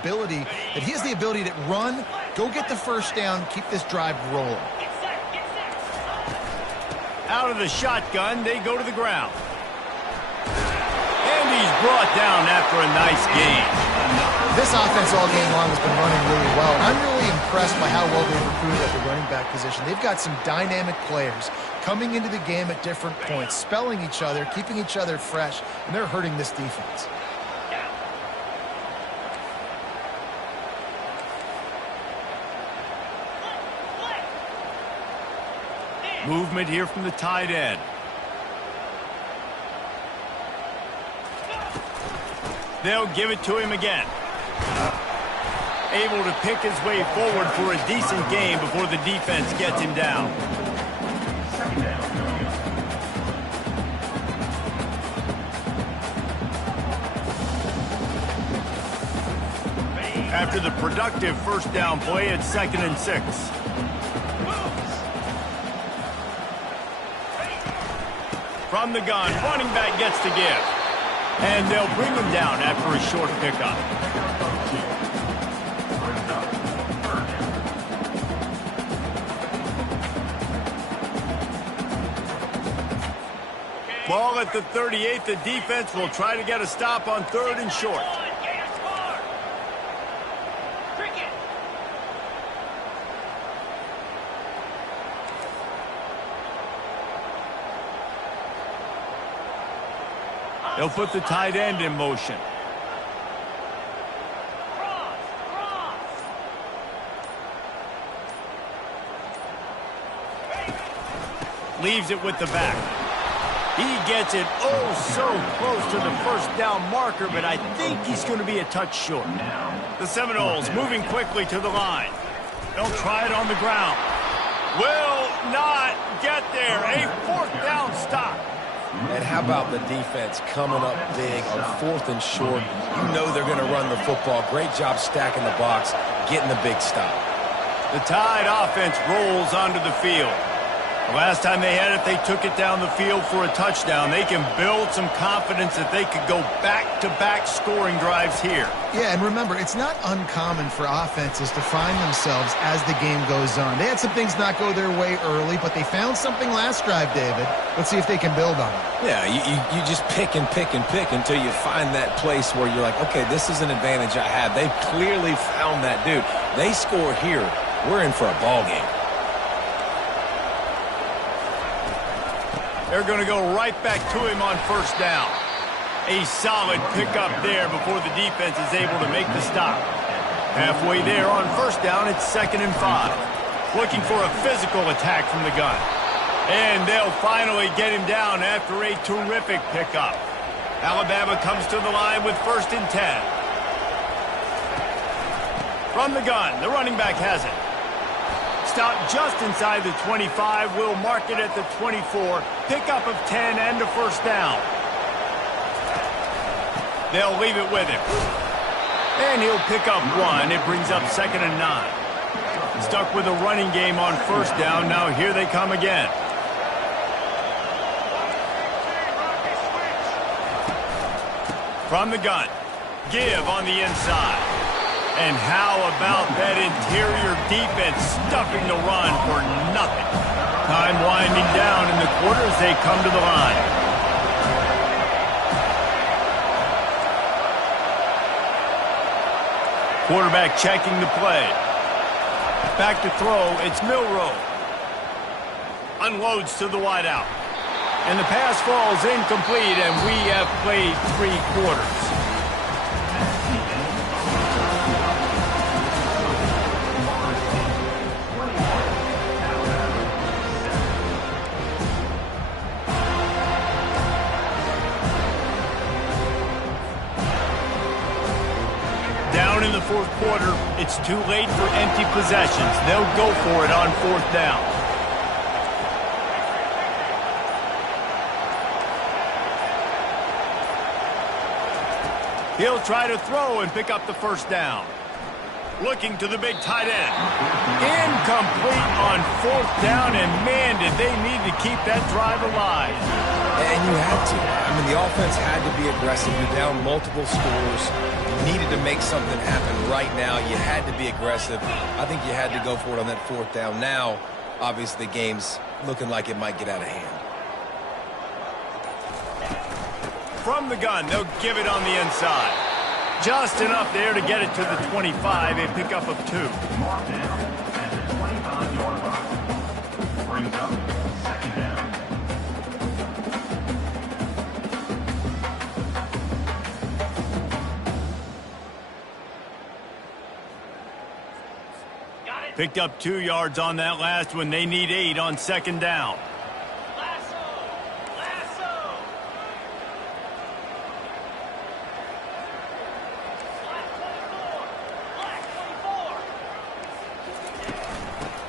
ability that he has the ability to run, go get the first down, keep this drive rolling. Out of the shotgun, they go to the ground. And he's brought down after a nice game. This offense all game long has been running really well. I'm really impressed by how well they've recruited at the running back position. They've got some dynamic players coming into the game at different points, spelling each other, keeping each other fresh, and they're hurting this defense. Movement here from the tight end. They'll give it to him again. Able to pick his way forward for a decent game before the defense gets him down. After the productive first down play, it's 2nd and 6. From the gun, running back gets to give. And they'll bring him down after a short pickup. Ball at the 38. The defense will try to get a stop on 3rd and short. They'll put the tight end in motion. Leaves it with the back. He gets it so close to the first down marker, but I think he's going to be a touch short. The Seminoles moving quickly to the line. They'll try it on the ground. Will not get there. A 4th down stop. And how about the defense coming up big on 4th and short? You know they're going to run the football. Great job stacking the box, getting the big stop. The Tide offense rolls onto the field. The last time they had it, they took it down the field for a touchdown. They can build some confidence that they could go back-to-back scoring drives here. Yeah, and remember, it's not uncommon for offenses to find themselves as the game goes on. They had some things not go their way early, but they found something last drive, David. Let's see if they can build on it. Yeah, you just pick and pick and pick until you find that place where you're like, okay, this is an advantage I have. They've clearly found that dude. They score here, we're in for a ball game. They're going to go right back to him on 1st down. A solid pickup there before the defense is able to make the stop. Halfway there on 1st down, it's 2nd and 5. Looking for a physical attack from the gun. And they'll finally get him down after a terrific pickup. Alabama comes to the line with 1st and 10. From the gun, the running back has it. Stop just inside the 25. Will mark it at the 24. Pickup of 10 and a 1st down. They'll leave it with him. And he'll pick up 1. It brings up 2nd and 9. Stuck with a running game on 1st down. Now here they come again. From the gun. Give on the inside. And how about that interior defense stuffing the run for nothing? Time winding down in the quarter as they come to the line. Quarterback checking the play. Back to throw, it's Milroe. Unloads to the wideout. And the pass falls incomplete, and we have played 3 quarters. Down in the 4th quarter, it's too late for empty possessions. They'll go for it on 4th down. He'll try to throw and pick up the 1st down. Looking to the big tight end. Incomplete on 4th down, and man, did they need to keep that drive alive. And you had to. I mean, the offense had to be aggressive. You're down multiple scores. needed to make something happen right now. You had to be aggressive. I think you had to go for it on that fourth down. Now, obviously, the game's looking like it might get out of hand. From the gun, they'll give it on the inside. Just enough there to get it to the 25, a pickup of 2. Brings up second down. Picked up 2 yards on that last one. They need 8 on second down.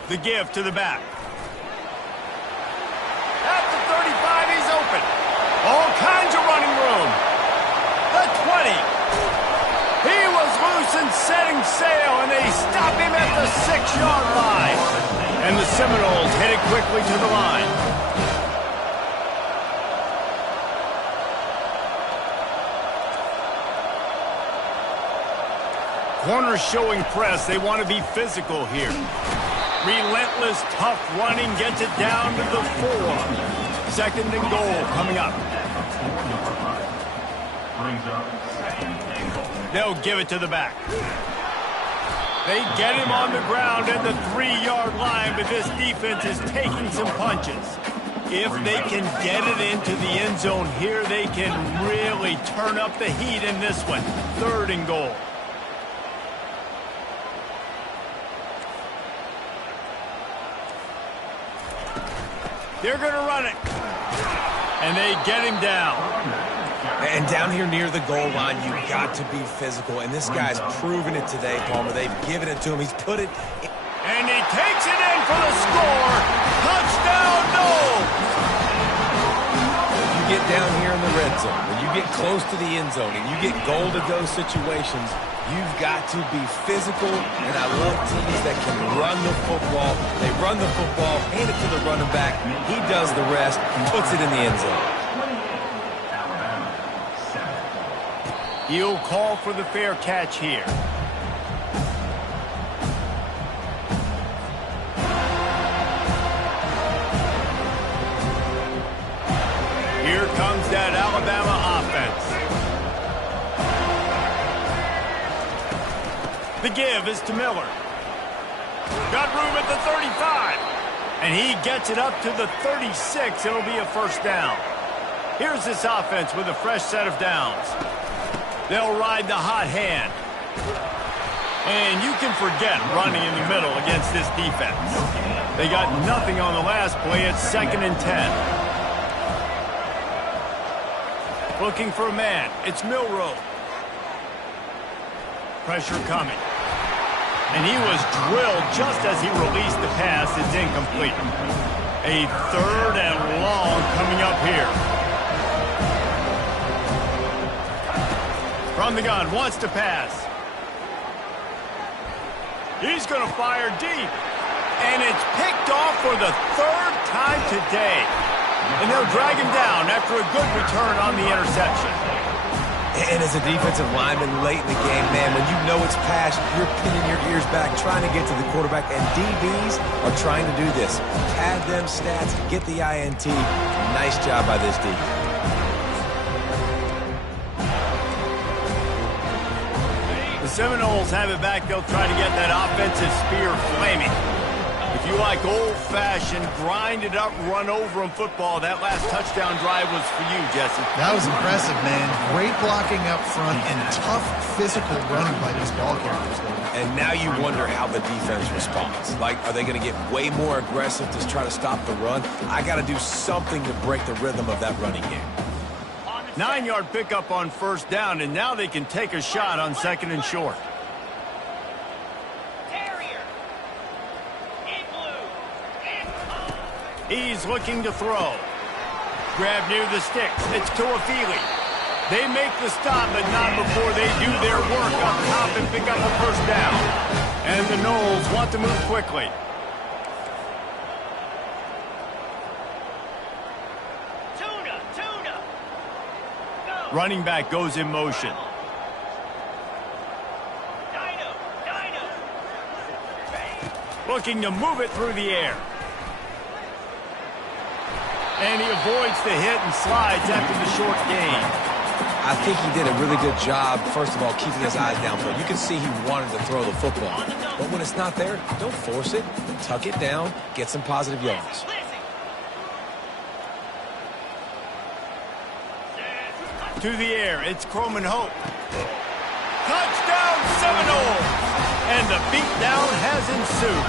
The give to the back. At the 35, he's open. All kinds of running room. The 20. He was loose and setting sail, and they stop him at the 6-yard line. And the Seminoles head it quickly to the line. Corners showing press. They want to be physical here. Relentless, tough running gets it down to the 4. Second and goal coming up. They'll give it to the back. They get him on the ground at the 3-yard line, but this defense is taking some punches. If they can get it into the end zone here, they can really turn up the heat in this one. Third and goal. They're going to run it. And they get him down. And down here near the goal line, you've got to be physical. And this guy's proven it today, Palmer. They've given it to him. He's put it in. And he takes it in for the score. Touchdown, Noles. You get down here in the red zone, when you get close to the end zone, and you get goal-to-go situations, you've got to be physical, and I love teams that can run the football. They run the football, hand it to the running back. He does the rest, puts it in the end zone. He'll call for the fair catch here. Here comes that Alabama offense. The give is to Miller. Got room at the 35. And he gets it up to the 36. It'll be a first down. Here's this offense with a fresh set of downs. They'll ride the hot hand. And you can forget running in the middle against this defense. They got nothing on the last play. It's 2nd and 10. Looking for a man. It's Milroe. Pressure coming. And he was drilled just as he released the pass. It's incomplete. A 3rd and long coming up here. From the gun, wants to pass. He's going to fire deep. And it's picked off for the 3rd time today. And they'll drag him down after a good return on the interception. And as a defensive lineman late in the game, man, when you know it's pass, you're pinning your ears back, trying to get to the quarterback. And DBs are trying to do this. Pad them stats, get the INT. Nice job by this D. The Seminoles have it back. They'll try to get that offensive spear flaming. If you like old-fashioned, grind-it-up, run-over-'em football, that last touchdown drive was for you, Jesse. That was impressive, man. Great blocking up front and tough physical running by these ball carriers. And now you wonder how the defense responds. Like, are they going to get way more aggressive to try to stop the run? I got to do something to break the rhythm of that running game. 9-yard pickup on first down, and now they can take a shot on 2nd and short. He's looking to throw. Grab near the sticks. It's Tuafili. They make the stop, but not before they do their work up top and pick up a first down. And the Noles want to move quickly. Running back goes in motion. Looking to move it through the air. And he avoids the hit and slides after the short gain. I think he did a really good job, first of all, keeping his eyes downfield. You can see he wanted to throw the football. But when it's not there, don't force it. Tuck it down, get some positive yards. To the air, it's Croman Hope. Touchdown Seminoles! And the beatdown has ensued.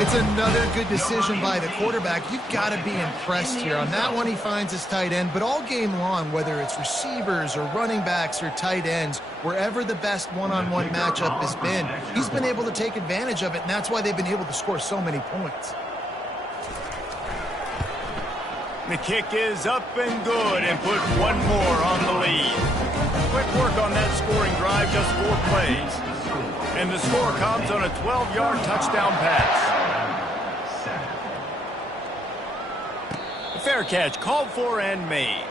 It's another good decision by the quarterback. You've got to be impressed here. On that one, he finds his tight end. But all game long, whether it's receivers or running backs or tight ends, wherever the best one-on-one matchup has been, he's been able to take advantage of it, and that's why they've been able to score so many points. The kick is up and good and put one more on the lead. Quick work on that scoring drive, just 4 plays. And the score comes on a 12-yard touchdown pass. A fair catch called for and made.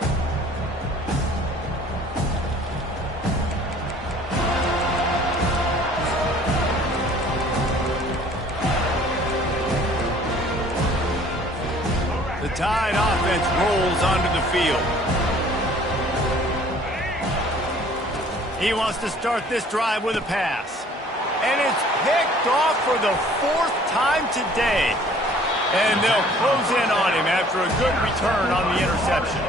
The Tide offense rolls onto the field. He wants to start this drive with a pass. And it's picked off for the 4th time today. And they'll close in on him after a good return on the interception.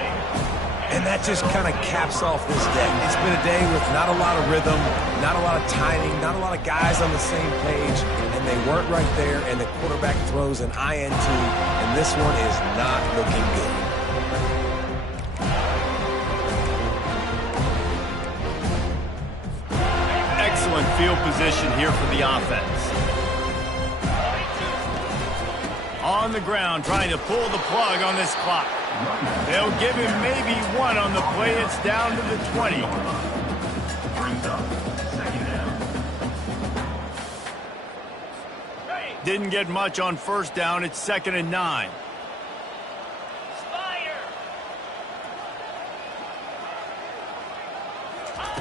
And that just kind of caps off this day. It's been a day with not a lot of rhythm, not a lot of timing, not a lot of guys on the same page, and they weren't right there, and the quarterback throws an INT, and this one is not looking good. Excellent field position here for the offense. On the ground, trying to pull the plug on this clock. They'll give him maybe 1 on the play. It's down to the 20. Didn't get much on first down. It's 2nd and 9.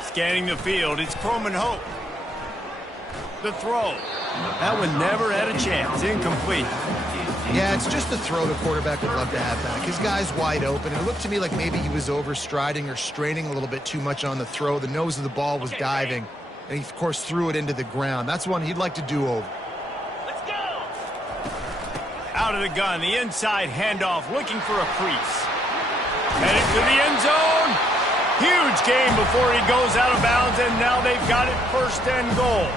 Scanning the field, it's Croman Hope. The throw. That one never had a chance. Incomplete. Yeah, it's just a throw the quarterback would love to have back. His guy's wide open. It looked to me like maybe he was overstriding or straining a little bit too much on the throw. The nose of the ball was diving, and he, of course, threw it into the ground. That's one he'd like to do over. Let's go! Out of the gun, the inside handoff, looking for a crease. Headed to the end zone. Huge gain before he goes out of bounds, and now they've got it 1st and goal.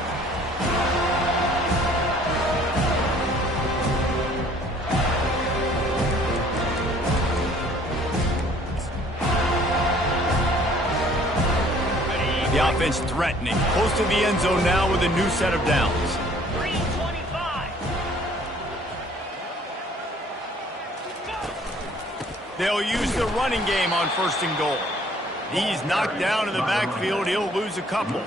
The offense threatening. Close to the end zone now with a new set of downs. 325. They'll use the running game on 1st and goal. He's knocked down in the backfield. He'll lose a couple.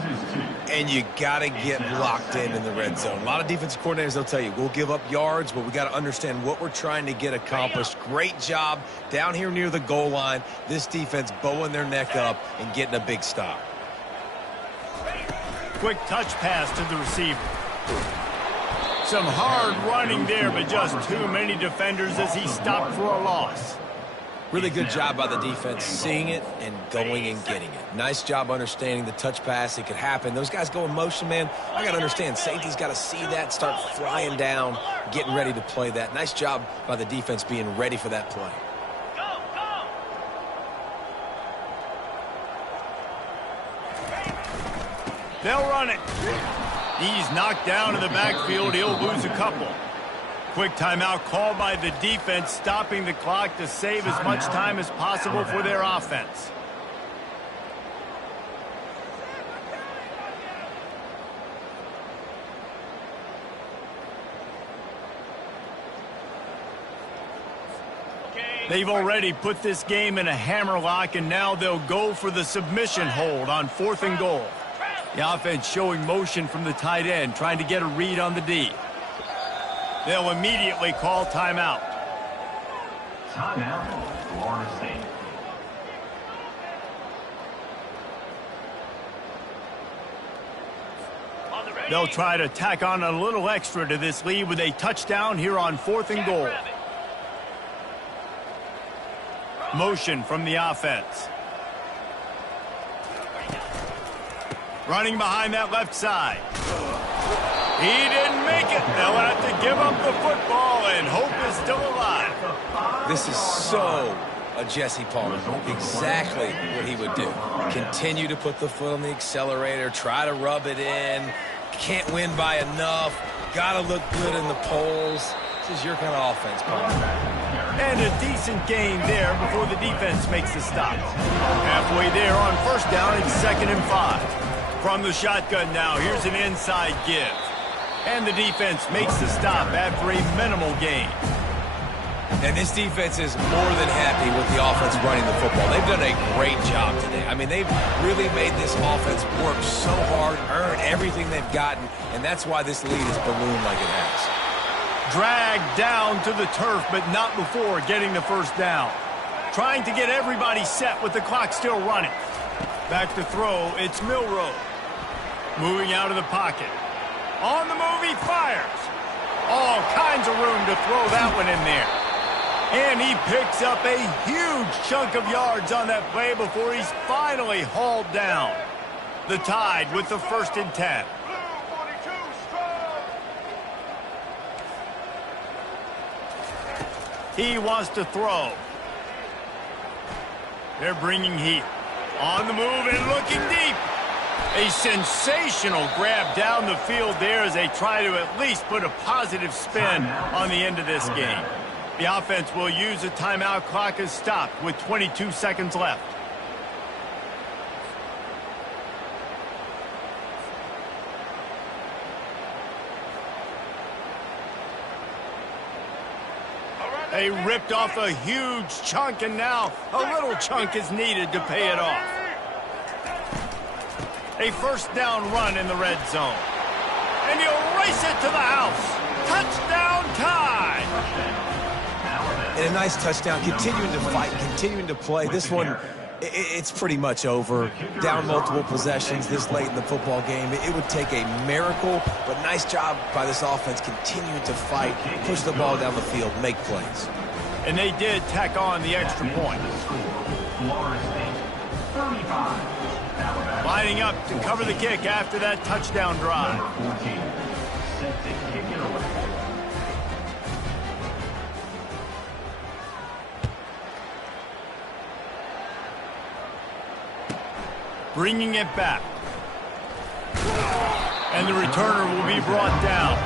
And you got to get locked in the red zone. A lot of defensive coordinators, they'll tell you, we'll give up yards, but we got to understand what we're trying to get accomplished. Great job down here near the goal line. This defense bowing their neck up and getting a big stop. Quick touch pass to the receiver. Some hard running there, but just too many defenders as he stopped for a loss. Really good job by the defense, seeing it and going and getting it. Nice job understanding the touch pass. It could happen. Those guys go in motion, man. I got to understand, safety's got to see that, start flying down, getting ready to play that. Nice job by the defense being ready for that play. They'll run it. He's knocked down in the backfield. He'll lose a couple. Quick timeout called by the defense, stopping the clock to save as much time as possible for their offense. They've already put this game in a hammerlock, and now they'll go for the submission hold on 4th and goal. The offense showing motion from the tight end, trying to get a read on the D. They'll immediately call timeout. Timeout, Florida State. They'll try to tack on a little extra to this lead with a touchdown here on 4th and goal. Motion from the offense. Running behind that left side. He didn't make it. They'll have to give up the football, and hope is still alive. This is so a Jesse Palmer. Exactly what he would do. Continue to put the foot on the accelerator, try to rub it in. Can't win by enough. Got to look good in the polls. This is your kind of offense, Palmer. And a decent gain there before the defense makes the stop. Halfway there on 1st down, it's 2nd and 5. From the shotgun now, here's an inside give. And the defense makes the stop after a minimal gain. And this defense is more than happy with the offense running the football. They've done a great job today. I mean, they've really made this offense work so hard, earn everything they've gotten, and that's why this lead has ballooned like it has. Dragged down to the turf, but not before getting the 1st down. Trying to get everybody set with the clock still running. Back to throw, it's Milroe. Moving out of the pocket. On the move, he fires. All kinds of room to throw that one in there. And he picks up a huge chunk of yards on that play before he's finally hauled down. The Tide with the 1st and 10. He wants to throw. They're bringing heat. On the move and looking deep. A sensational grab down the field there as they try to at least put a positive spin on the end of this game. The offense will use a timeout. Clock is stopped with 22 seconds left. They ripped off a huge chunk, and now a little chunk is needed to pay it off. A 1st down run in the red zone. And he'll race it to the house. Touchdown Tide! And a nice touchdown, continuing to fight, continuing to play. This one, it's pretty much over. Down multiple possessions this late in the football game. It would take a miracle, but nice job by this offense continuing to fight, push the ball down the field, make plays. And they did tack on the extra point. Lining up to cover the kick after that touchdown drive. Bringing it back. And the returner will be brought down.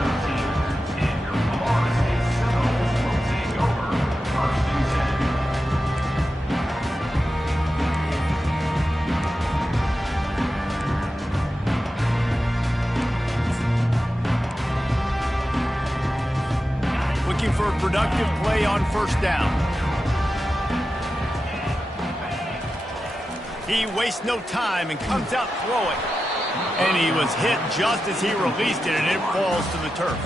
Looking for a productive play on 1st down. He wastes no time and comes out throwing. And he was hit just as he released it, and it falls to the turf.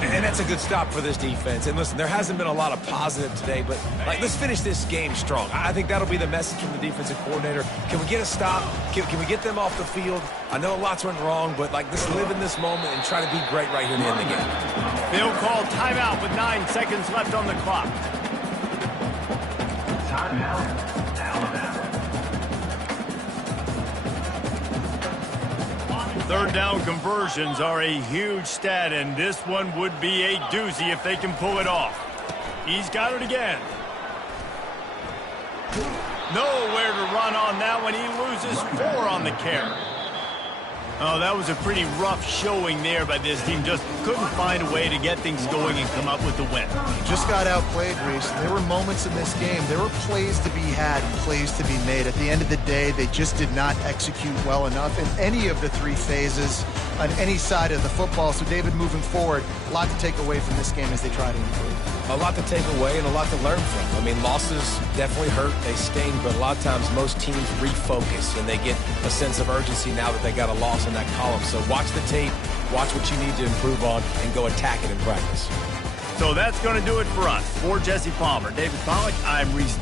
And that's a good stop for this defense. And listen, there hasn't been a lot of positive today, but let's finish this game strong. I think that'll be the message from the defensive coordinator. Can we get a stop? Can we get them off the field? I know lots went wrong, but let's live in this moment and try to be great right here in the end of the game. They'll call timeout with 9 seconds left on the clock. Timeout. 3rd down conversions are a huge stat, and this one would be a doozy if they can pull it off. He's got it again. Nowhere to run on that one. He loses 4 on the carry. Oh, that was a pretty rough showing there by this team. Just couldn't find a way to get things going and come up with the win. Just got outplayed, Reese. There were moments in this game. There were plays to be had and plays to be made. At the end of the day, they just did not execute well enough in any of the 3 phases on any side of the football. So, David, moving forward, a lot to take away from this game as they try to improve. A lot to take away and a lot to learn from. I mean, losses definitely hurt. They sting, but a lot of times most teams refocus and they get a sense of urgency now that they got a loss in that column. So watch the tape, watch what you need to improve on, and go attack it in practice. So that's going to do it for us. For Jesse Palmer, David Pollack, I'm Reese.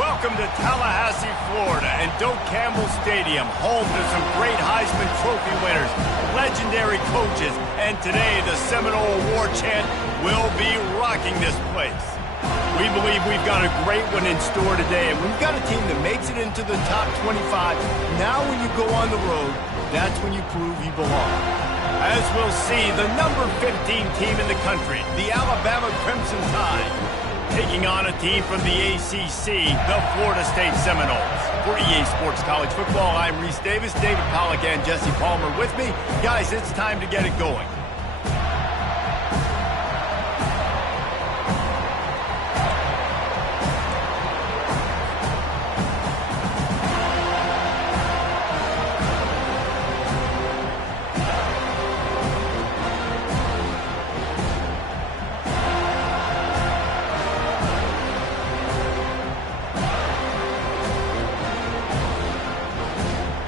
Welcome to Tallahassee, Florida, and Doak Campbell Stadium, home to some great Heisman Trophy winners, legendary coaches, and today the Seminole Award chant will be rocking this place. We believe we've got a great one in store today, and we've got a team that makes it into the top 25. Now when you go on the road, that's when you prove you belong. As we'll see, the number 15 team in the country, the Alabama Crimson Tide, taking on a team from the ACC, the Florida State Seminoles. For EA Sports College Football, I'm Reese Davis, David Pollack, and Jesse Palmer with me. Guys, it's time to get it going.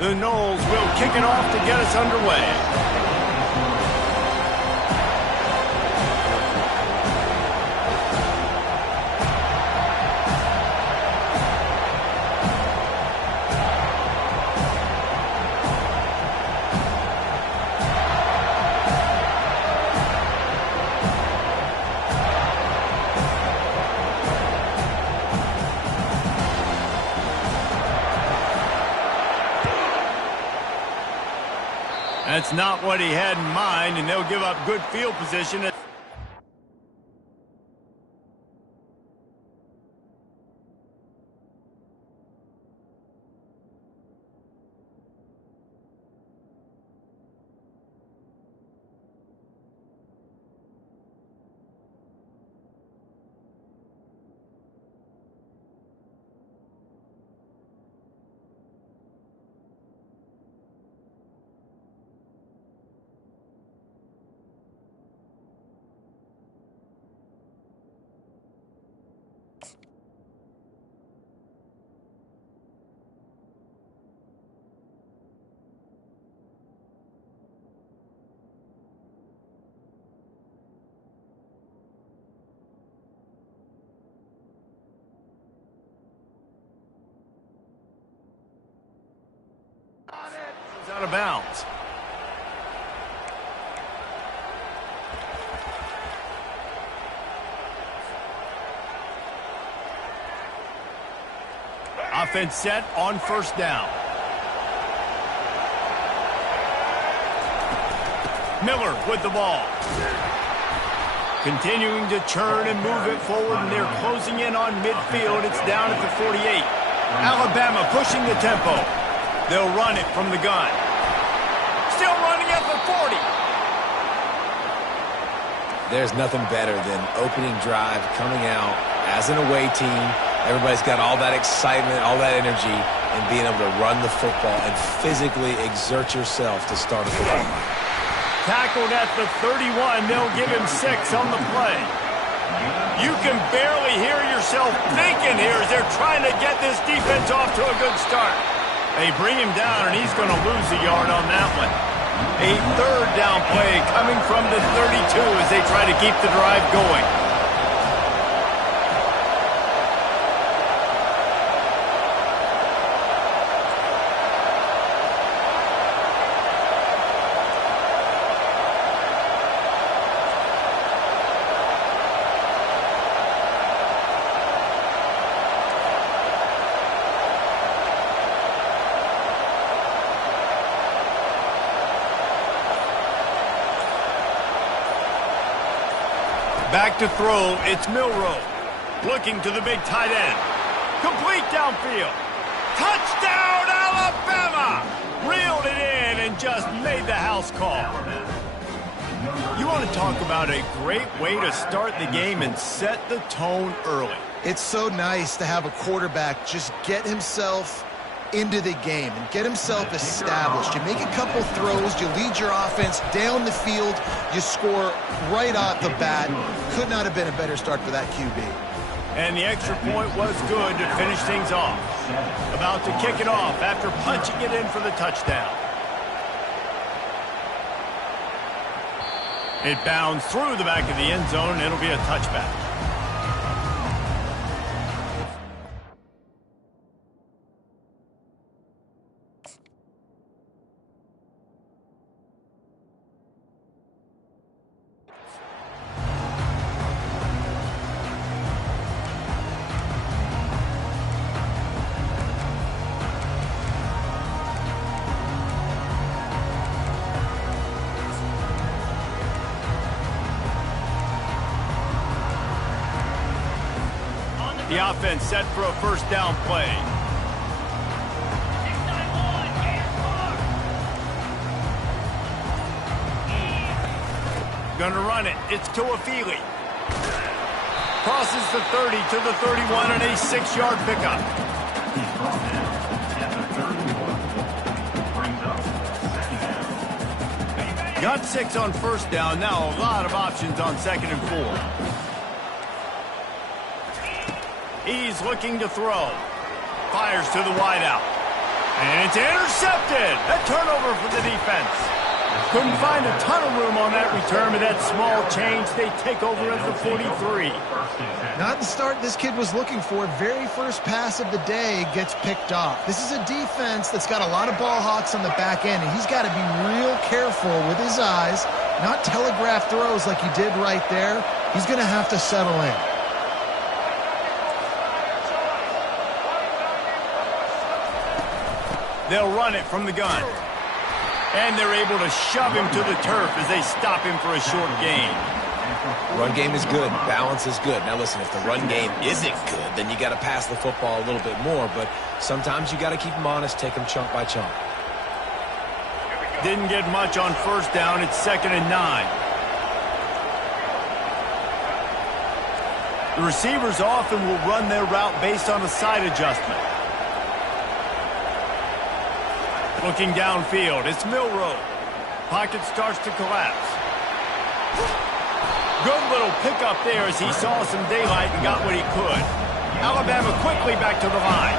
The Noles will kick it off to get us underway. That's not what he had in mind, and they'll give up good field position. It's out of bounds. Offense set on first down. Miller with the ball. Continuing to churn and move it forward, and they're closing in on midfield. It's down at the 48. Alabama pushing the tempo. They'll run it from the gun. Still running at the 40. There's nothing better than opening drive, coming out as an away team. Everybody's got all that excitement, all that energy, and being able to run the football and physically exert yourself to start a football. Tackled at the 31. They'll give him 6 on the play. You can barely hear yourself thinking here as they're trying to get this defense off to a good start. They bring him down, and he's going to lose a yard on that one. A third down play coming from the 32 as they try to keep the drive going. Back to throw, it's Milroe. Looking to the big tight end. Complete downfield. Touchdown, Alabama! Reeled it in and just made the house call. You want to talk about a great way to start the game and set the tone early. It's so nice to have a quarterback just get himself into the game and get himself established. You make a couple throws, you lead your offense down the field, you score right off the bat. Could not have been a better start for that QB. And the extra point was good to finish things off. About to kick it off after punching it in for the touchdown. It bounds through the back of the end zone, and it'll be a touchback. The offense set for a first down play. Gonna run it. It's Tuafili. Crosses the 30 to the 31 and a 6-yard pickup. He's brought down at the 31. Brings up second down. Got 6 on first down. Now a lot of options on 2nd and 4. He's looking to throw. Fires to the wideout. And it's intercepted. A turnover for the defense. Couldn't find a ton of room on that return, but that small change, they take over at the 43. Not the start this kid was looking for. Very first pass of the day gets picked off. This is a defense that's got a lot of ball hawks on the back end, and he's got to be real careful with his eyes, not telegraph throws like he did right there. He's going to have to settle in. They'll run it from the gun. And they're able to shove him to the turf as they stop him for a short gain. Run game is good. Balance is good. Now listen, if the run game isn't good, then you got to pass the football a little bit more. But sometimes you got to keep them honest, take them chunk by chunk. Didn't get much on first down. It's 2nd and 9. The receivers often will run their route based on a side adjustment. Looking downfield, it's Milroe. Pocket starts to collapse. Good little pickup there as he saw some daylight and got what he could. Alabama quickly back to the line.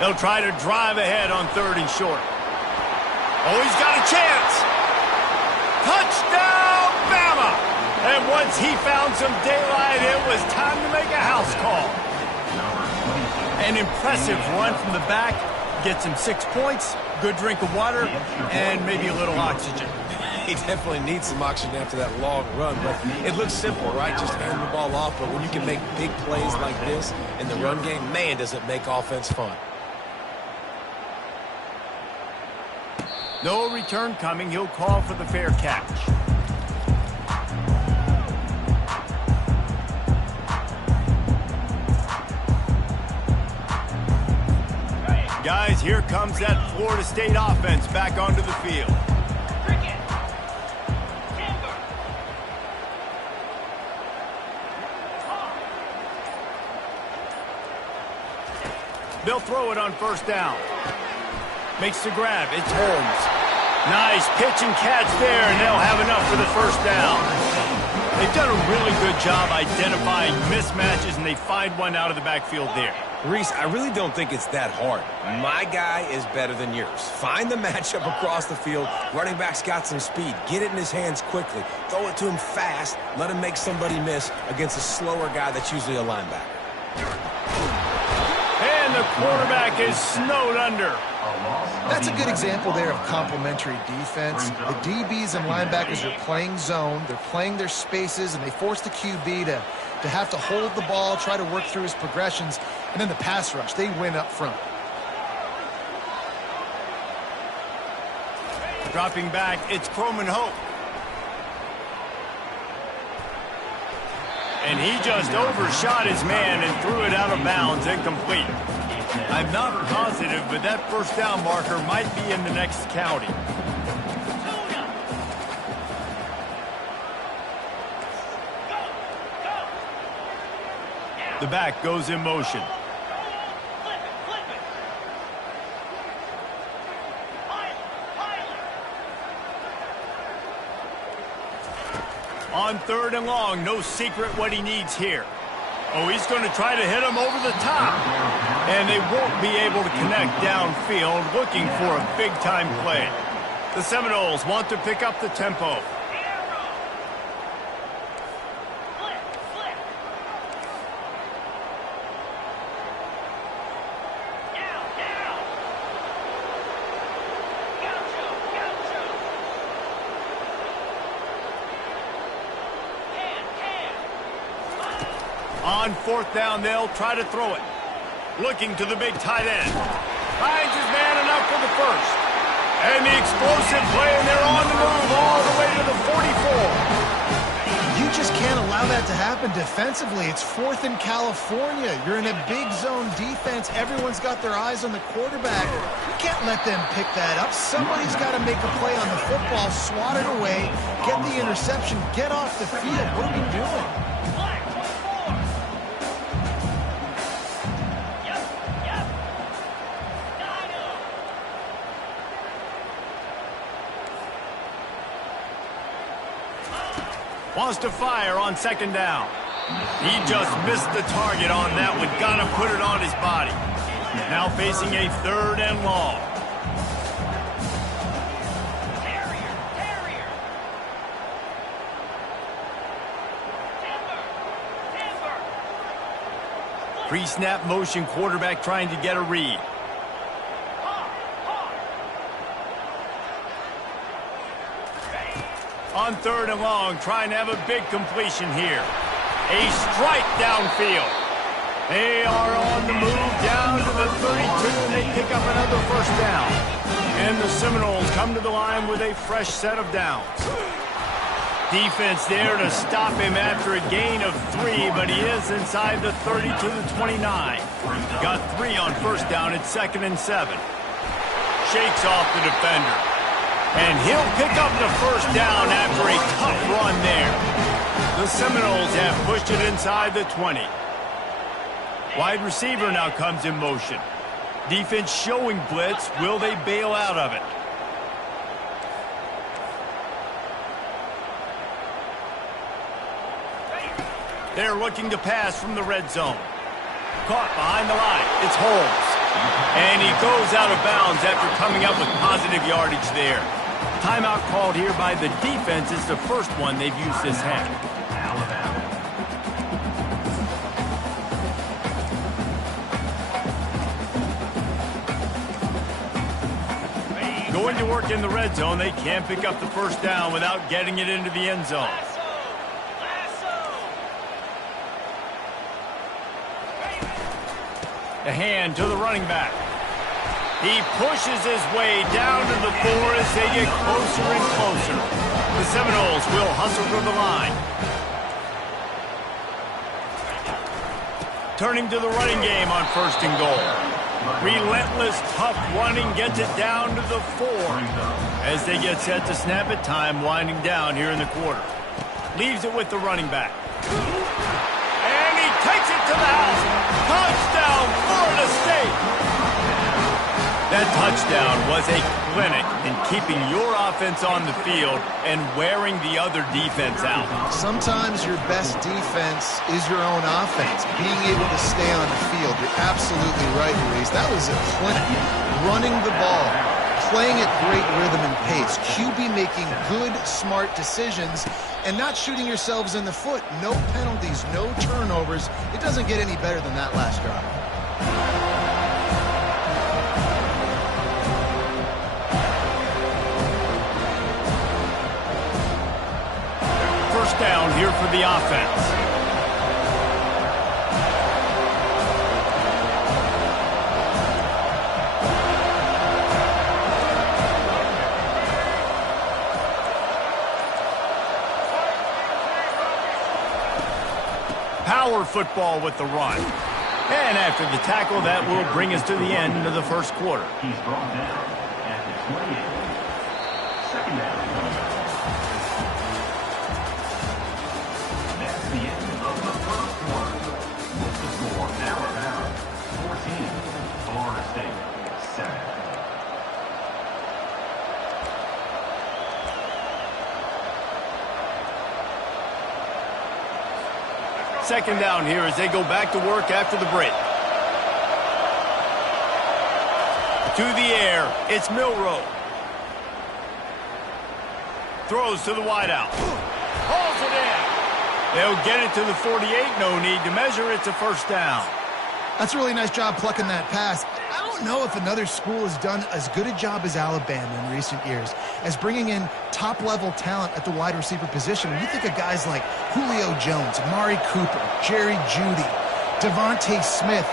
They'll try to drive ahead on 3rd and short. Oh, he's got a chance. Touchdown, Bama! And once he found some daylight, it was time to make a house call. An impressive run from the back. Gets him 6 points, good drink of water, and maybe a little oxygen. He definitely needs some oxygen after that long run, but it looks simple, right? Just hand the ball off, but when you can make big plays like this in the run game, man, does it make offense fun. No return coming. He'll call for the fair catch. Guys, here comes that Florida State offense back onto the field. They'll throw it on first down. Makes the grab. It's Holmes. Nice pitch and catch there, and they'll have enough for the first down. They've done a really good job identifying mismatches, and they find one out of the backfield there. Reese, I really don't think it's that hard. My guy is better than yours. Find the matchup across the field. Running back's got some speed. Get it in his hands quickly. Throw it to him fast. Let him make somebody miss against a slower guy that's usually a linebacker. And the quarterback is snowed under. That's a good example there of complementary defense. The DBs and linebackers are playing zone. They're playing their spaces, and they force the QB to have to hold the ball, try to work through his progressions, and then the pass rush, they win up front. Dropping back, it's Croman Hope. And he just overshot his man and threw it out of bounds, incomplete. I'm not positive, but that first down marker might be in the next county. The back goes in motion. On 3rd and long, no secret what he needs here. Oh, he's going to try to hit him over the top. And they won't be able to connect downfield, looking for a big-time play. The Seminoles want to pick up the tempo. On fourth down, they'll try to throw it. Looking to the big tight end. Finds his man enough for the first. And the explosive play, and they're on the move all the way to the 44. You just can't allow that to happen defensively. It's 4th in California. You're in a big zone defense. Everyone's got their eyes on the quarterback. You can't let them pick that up. Somebody's got to make a play on the football, swat it away, get the interception, get off the field. What are we doing? Wants to fire on second down. He just missed the target on that one. Got to put it on his body. Now facing a 3rd and long. Pre-snap motion, quarterback trying to get a read. On 3rd and long, trying to have a big completion here. A strike downfield. They are on the move down to the 32, and they pick up another first down. And the Seminoles come to the line with a fresh set of downs. Defense there to stop him after a gain of 3, but he is inside the 30 to the 29. Got 3 on first down at 2nd and 7. Shakes off the defender. And he'll pick up the first down after a tough run there. The Seminoles have pushed it inside the 20. Wide receiver now comes in motion. Defense showing blitz. Will they bail out of it? They're looking to pass from the red zone. Caught behind the line. It's Holmes. And he goes out of bounds after coming up with positive yardage there. Timeout called here by the defense. It's the first one they've used this half. Going to work in the red zone. They can't pick up the first down without getting it into the end zone. The hand to the running back. He pushes his way down to the 4 as they get closer and closer. The Seminoles will hustle to the line. Turning to the running game on 1st and goal. Relentless, tough running gets it down to the 4 as they get set to snap it. Time winding down here in the quarter. Leaves it with the running back. And he takes it to the house. Touchdown, Florida State. That touchdown was a clinic in keeping your offense on the field and wearing the other defense out. Sometimes your best defense is your own offense. Being able to stay on the field. You're absolutely right, Luis. That was a clinic. Running the ball, playing at great rhythm and pace. QB making good, smart decisions and not shooting yourselves in the foot. No penalties, no turnovers. It doesn't get any better than that last drive. Down here for the offense. Power football with the run. And after the tackle, that will bring us to the end of the first quarter. He's brought down at the 28. 2nd down. The end of the first quarter. With the score, Alabama 14, Florida State 7. Second down here as they go back to work after the break. To the air, it's Milroe. Throws to the wideout. Hauls it in. They'll get it to the 48. No need to measure. It's a first down. That's a really nice job plucking that pass. I don't don't know if another school has done as good a job as Alabama in recent years as bringing in top-level talent at the wide receiver position. When you think of guys like Julio Jones, Amari Cooper, Jerry Jeudy, Devontae Smith,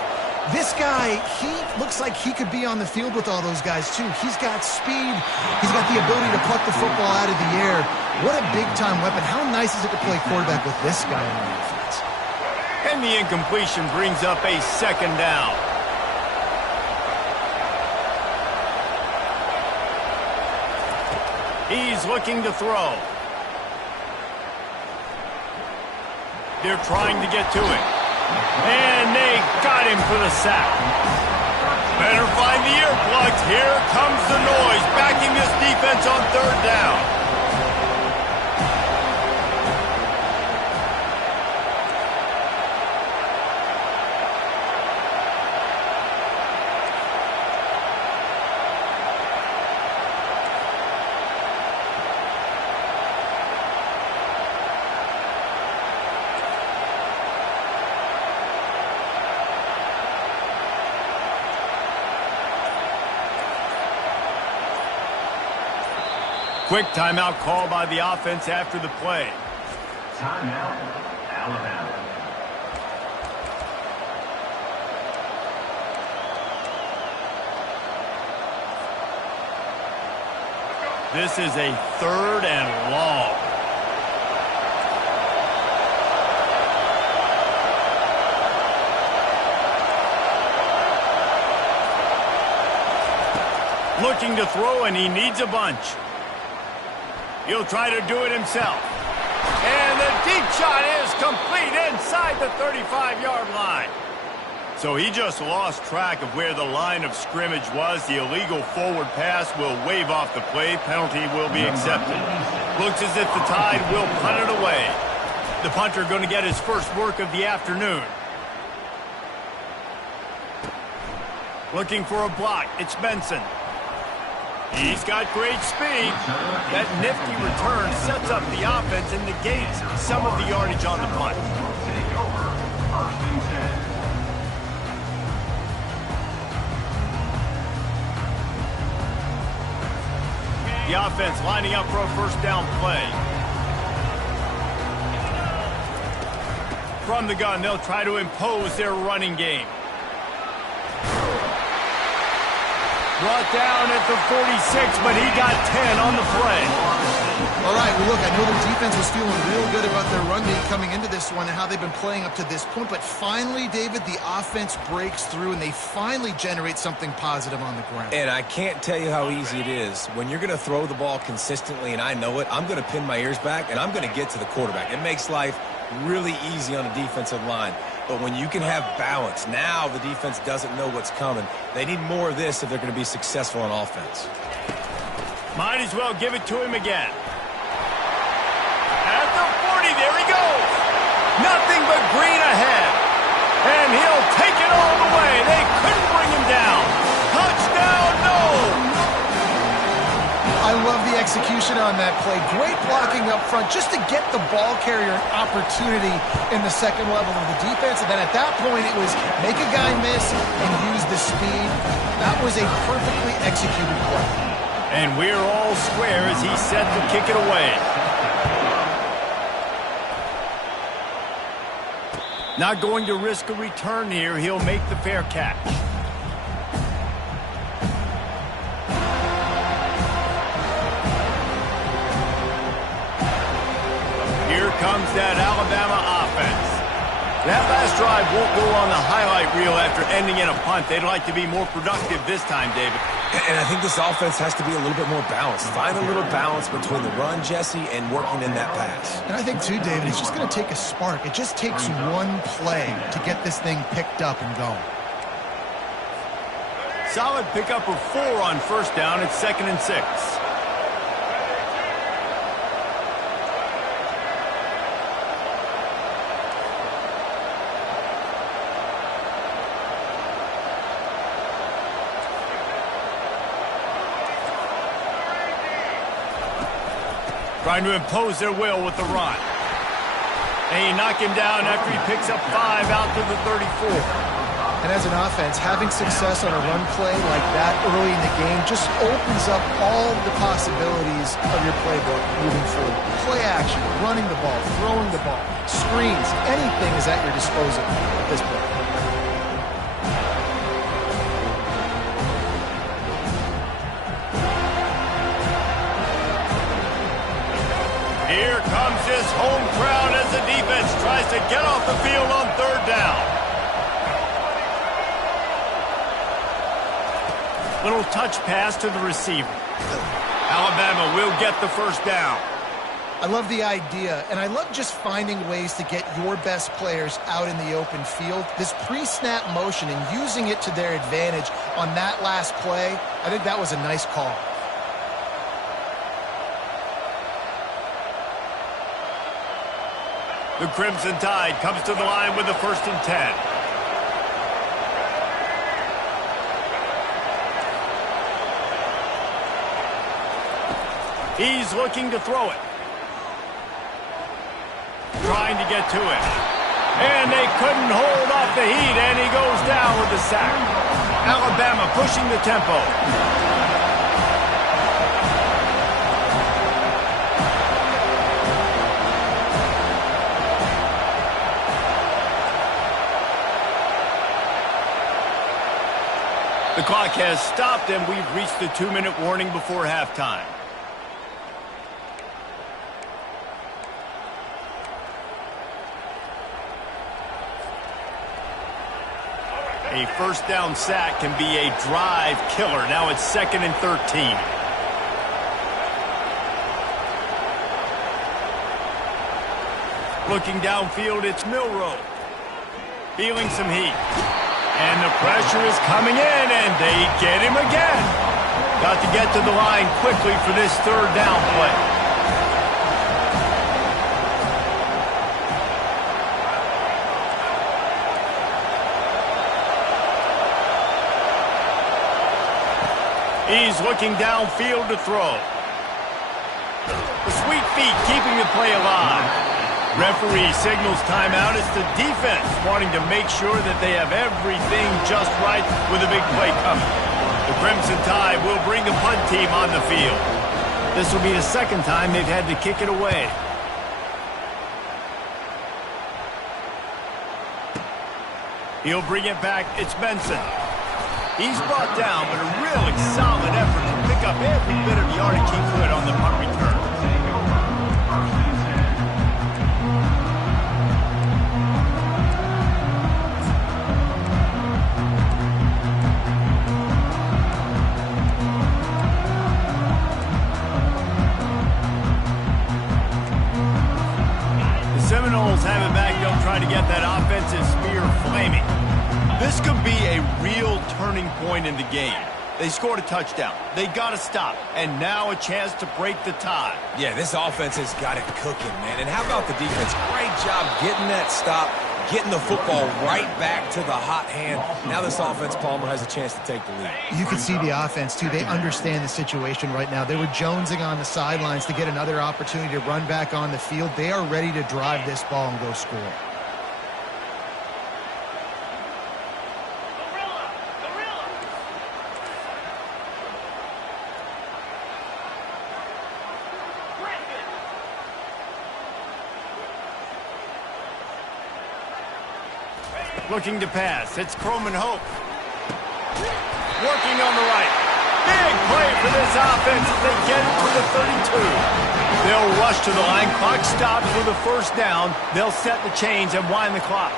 this guy, he looks like he could be on the field with all those guys, too. He's got speed. He's got the ability to pluck the football out of the air. What a big-time weapon. How nice is it to play quarterback with this guy on the offense? And the incompletion brings up a second down. He's looking to throw. They're trying to get to it. And they got him for the sack. Better find the earplugs. Here comes the noise, backing this defense on third down. Quick timeout call by the offense after the play. Timeout, Alabama. This is a 3rd and long. Looking to throw, and he needs a bunch. He'll try to do it himself. And the deep shot is complete inside the 35-yard line. So he just lost track of where the line of scrimmage was. The illegal forward pass will wave off the play. Penalty will be accepted. Looks as if the Tide will punt it away. The punter going to get his first work of the afternoon. Looking for a block. It's Benson. He's got great speed. That nifty return sets up the offense and negates some of the yardage on the punt. Take over, 1st and 10. The offense lining up for a first down play. From the gun, they'll try to impose their running game. Brought down at the 46, but he got 10 on the play. All right, well, look, I know the defense was feeling real good about their run game coming into this one and how they've been playing up to this point, but finally, David, the offense breaks through and they finally generate something positive on the ground. And I can't tell you how easy it is. When you're going to throw the ball consistently, and I know it, I'm going to pin my ears back, and I'm going to get to the quarterback. It makes life really easy on the defensive line. But when you can have balance, now the defense doesn't know what's coming. They need more of this if they're going to be successful on offense. Might as well give it to him again. At the 40, there he goes. Nothing but green ahead. And he'll take it all the way. They couldn't bring him down. Touchdown, no! I love the execution on that play. Great blocking up front just to get the ball carrier an opportunity in the second level of the defense. And then at that point, it was make a guy miss and use the speed. That was a perfectly executed play. And we're all square as he's set to kick it away. Not going to risk a return here. He'll make the fair catch. Here comes that Alabama offense. That last drive won't go on the highlight reel after ending in a punt. They'd like to be more productive this time, David. And I think this offense has to be a little bit more balanced. Find a little balance between the run, Jesse, and working in that pass. And I think, too, David, it's just going to take a spark. It just takes one play to get this thing picked up and going. Solid pickup of 4 on first down. It's 2nd and 6. Trying to impose their will with the run. And he knocked him down after he picks up 5 out to the 34. And as an offense, having success on a run play like that early in the game just opens up all the possibilities of your playbook moving forward. Play action, running the ball, throwing the ball, screens, anything is at your disposal at this point. Here comes his home crowd as the defense tries to get off the field on third down. Little touch pass to the receiver. Alabama will get the first down. I love the idea, and I love just finding ways to get your best players out in the open field. This pre-snap motion and using it to their advantage on that last play, I think that was a nice call. The Crimson Tide comes to the line with the 1st and 10. He's looking to throw it. Trying to get to it. And they couldn't hold off the heat, and he goes down with the sack. Alabama pushing the tempo. The clock has stopped, and we've reached the 2-minute warning before halftime. A first down sack can be a drive killer. Now it's 2nd and 13. Looking downfield, it's Milroe. Feeling some heat. And the pressure is coming in, and they get him again. Got to get to the line quickly for this 3rd down play. He's looking downfield to throw. The sweet feet keeping the play alive. Referee signals timeout. It's the defense wanting to make sure that they have everything just right with a big play coming. The Crimson Tide will bring the punt team on the field. This will be the 2nd time they've had to kick it away. He'll bring it back. It's Benson. He's brought down, but a really solid effort to pick up every bit of yardage he could on the punt return. Seminoles have it back. They'll try to get that offensive spear flaming. This could be a real turning point in the game. They scored a touchdown. They got to stop. And now a chance to break the tie. Yeah, this offense has got it cooking, man. And how about the defense? Great job getting that stop, getting the football right back to the hot hand. Now this offense, Palmer, has a chance to take the lead. You can see the offense, too. They understand the situation right now. They were jonesing on the sidelines to get another opportunity to run back on the field. They are ready to drive this ball and go score. Looking to pass. It's Croman Hope. Working on the right. Big play for this offense as they get it to the 32. They'll rush to the line. Clock stopped for the 1st down. They'll set the chains and wind the clock.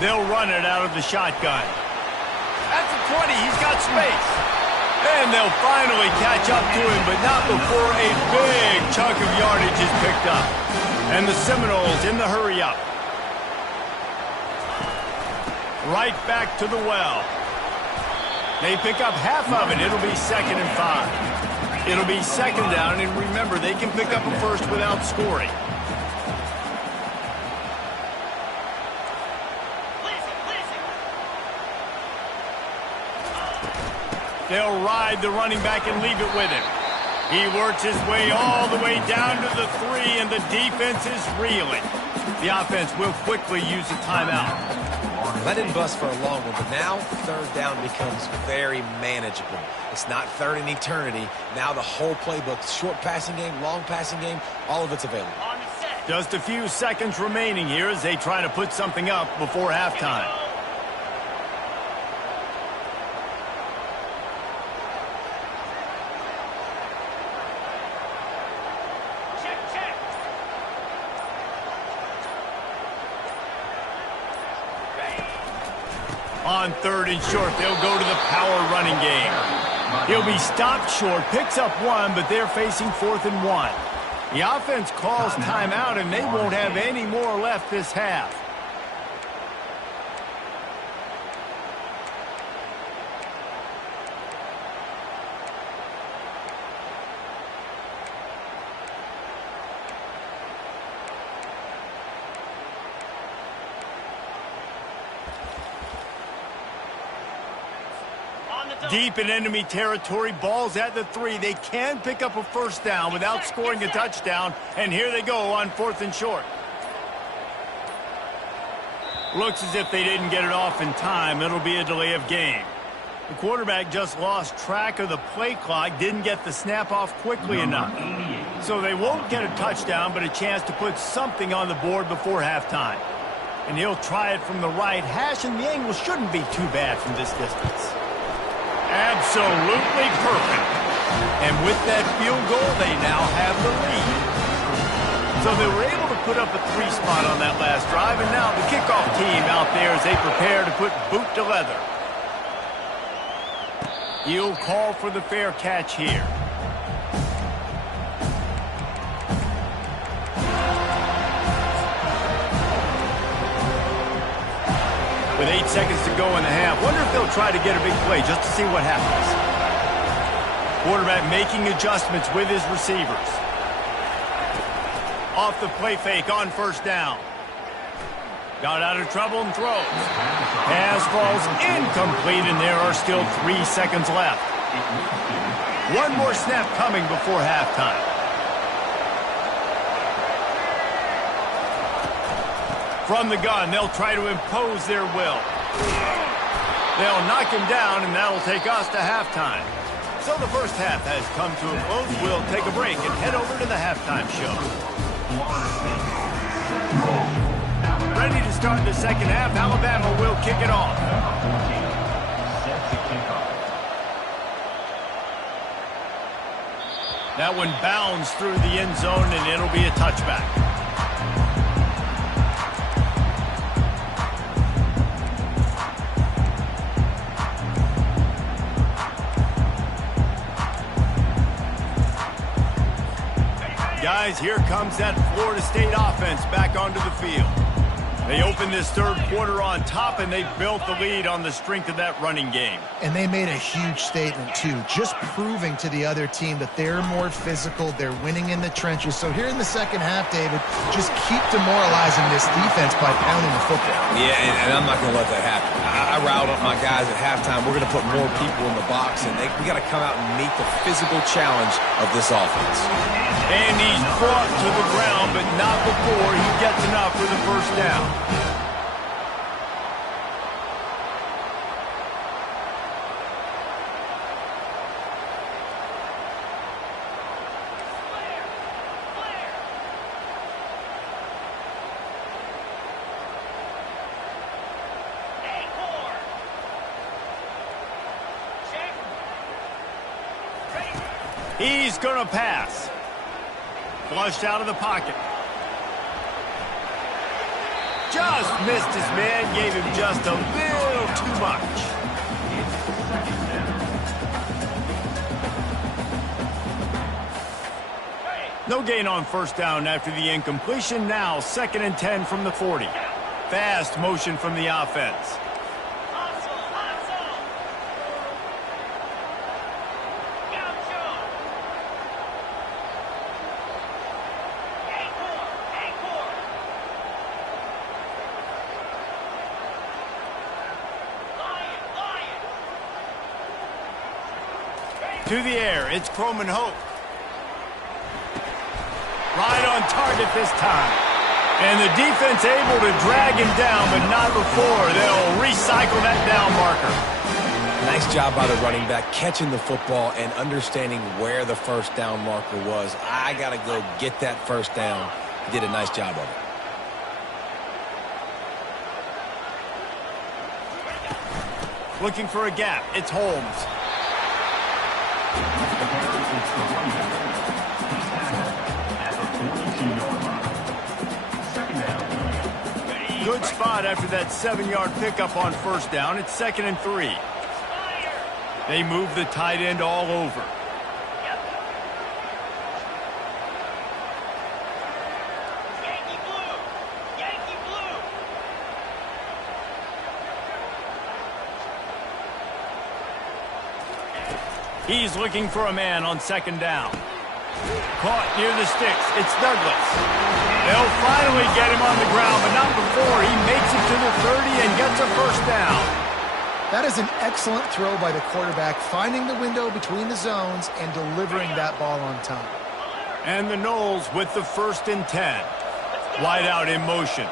They'll run it out of the shotgun. At the 20, he's got space. And they'll finally catch up to him, but not before a big chunk of yardage is picked up. And the Seminoles in the hurry-up. Right back to the well. They pick up half of it. It'll be 2nd and 5. It'll be 2nd down, and remember, they can pick up a first without scoring. They'll ride the running back and leave it with him. He works his way all the way down to the 3, and the defense is reeling. The offense will quickly use a timeout. That didn't bust for a long one, but now third down becomes very manageable. It's not third in eternity. Now the whole playbook, short passing game, long passing game, all of it's available. Just a few seconds remaining here as they try to put something up before halftime. On 3rd and short, they'll go to the power running game. He'll be stopped short, picks up 1, but they're facing 4th and 1. The offense calls timeout, and they won't have any more left this half. Deep in enemy territory, ball's at the 3. They can pick up a first down without scoring a touchdown, and here they go on 4th and short. Looks as if they didn't get it off in time. It'll be a delay of game. The quarterback just lost track of the play clock, didn't get the snap off quickly enough. So they won't get a touchdown, but a chance to put something on the board before halftime. And he'll try it from the right hash, and the angle shouldn't be too bad from this distance. Absolutely perfect. And with that field goal, they now have the lead. So they were able to put up a 3 spot on that last drive, and now the kickoff team out there as they prepare to put boot to leather. He'll call for the fair catch here. With 8 seconds to go in the half, wonder if they'll try to get a big play just to see what happens. Quarterback making adjustments with his receivers. Off the play fake on 1st down. Got out of trouble and throws. Pass falls incomplete, and there are still 3 seconds left. One more snap coming before halftime. From the gun, they'll try to impose their will. They'll knock him down, and that'll take us to halftime. So the first half has come to a close. We'll take a break and head over to the halftime show. Ready to start the second half. Alabama will kick it off. That one bounds through the end zone, and it'll be a touchback. Guys, here comes that Florida State offense back onto the field. They opened this third quarter on top, and they built the lead on the strength of that running game. And they made a huge statement, too, just proving to the other team that they're more physical, they're winning in the trenches. So here in the second half, David, just keep demoralizing this defense by pounding the football. Yeah, and I'm not going to let that happen. I riled up my guys at halftime. We're going to put more people in the box, and we got to come out and meet the physical challenge of this offense. And he's brought to the ground, but not before he gets enough for the first down. He's going to pass. Flushed out of the pocket. Just missed his man, gave him just a little too much. No gain on first down after the incompletion. Now 2nd and 10 from the 40. Fast motion from the offense. To the air, it's Croman Hope. Right on target this time. And the defense able to drag him down, but not before. They'll recycle that down marker. Nice job by the running back, catching the football and understanding where the first down marker was. I got to go get that first down. He did a nice job of it. Looking for a gap. It's Holmes. Good spot after that 7-yard pickup on first down. It's 2nd and 3. They move the tight end all over. Yankee blue! Yankee blue! He's looking for a man on 2nd down. Caught near the sticks. It's Douglas. They'll finally get him on the ground, but not before he makes it to the 30 and gets a first down. That is an excellent throw by the quarterback, finding the window between the zones and delivering that ball on time. And the Noles with the 1st and 10. Wide out in motion.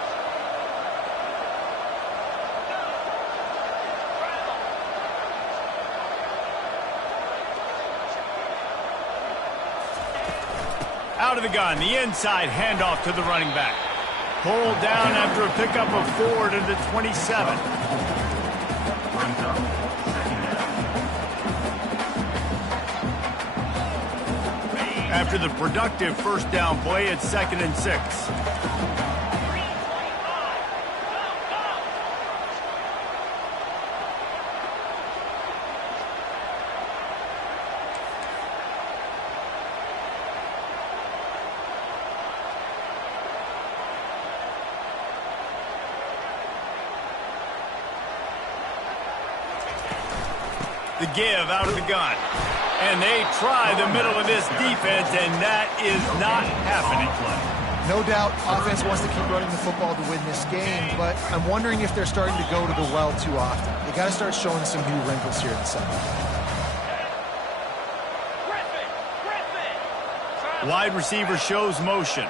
Out of the gun, the inside handoff to the running back. Pulled down after a pickup of 4 to the 27. After the productive first down play, it's 2nd and 6. The give out of the gun. And they try the middle of this defense, and that is not happening. No doubt, offense wants to keep running the football to win this game, but I'm wondering if they're starting to go to the well too often. They got to start showing some new wrinkles here in the second. Wide receiver shows motion.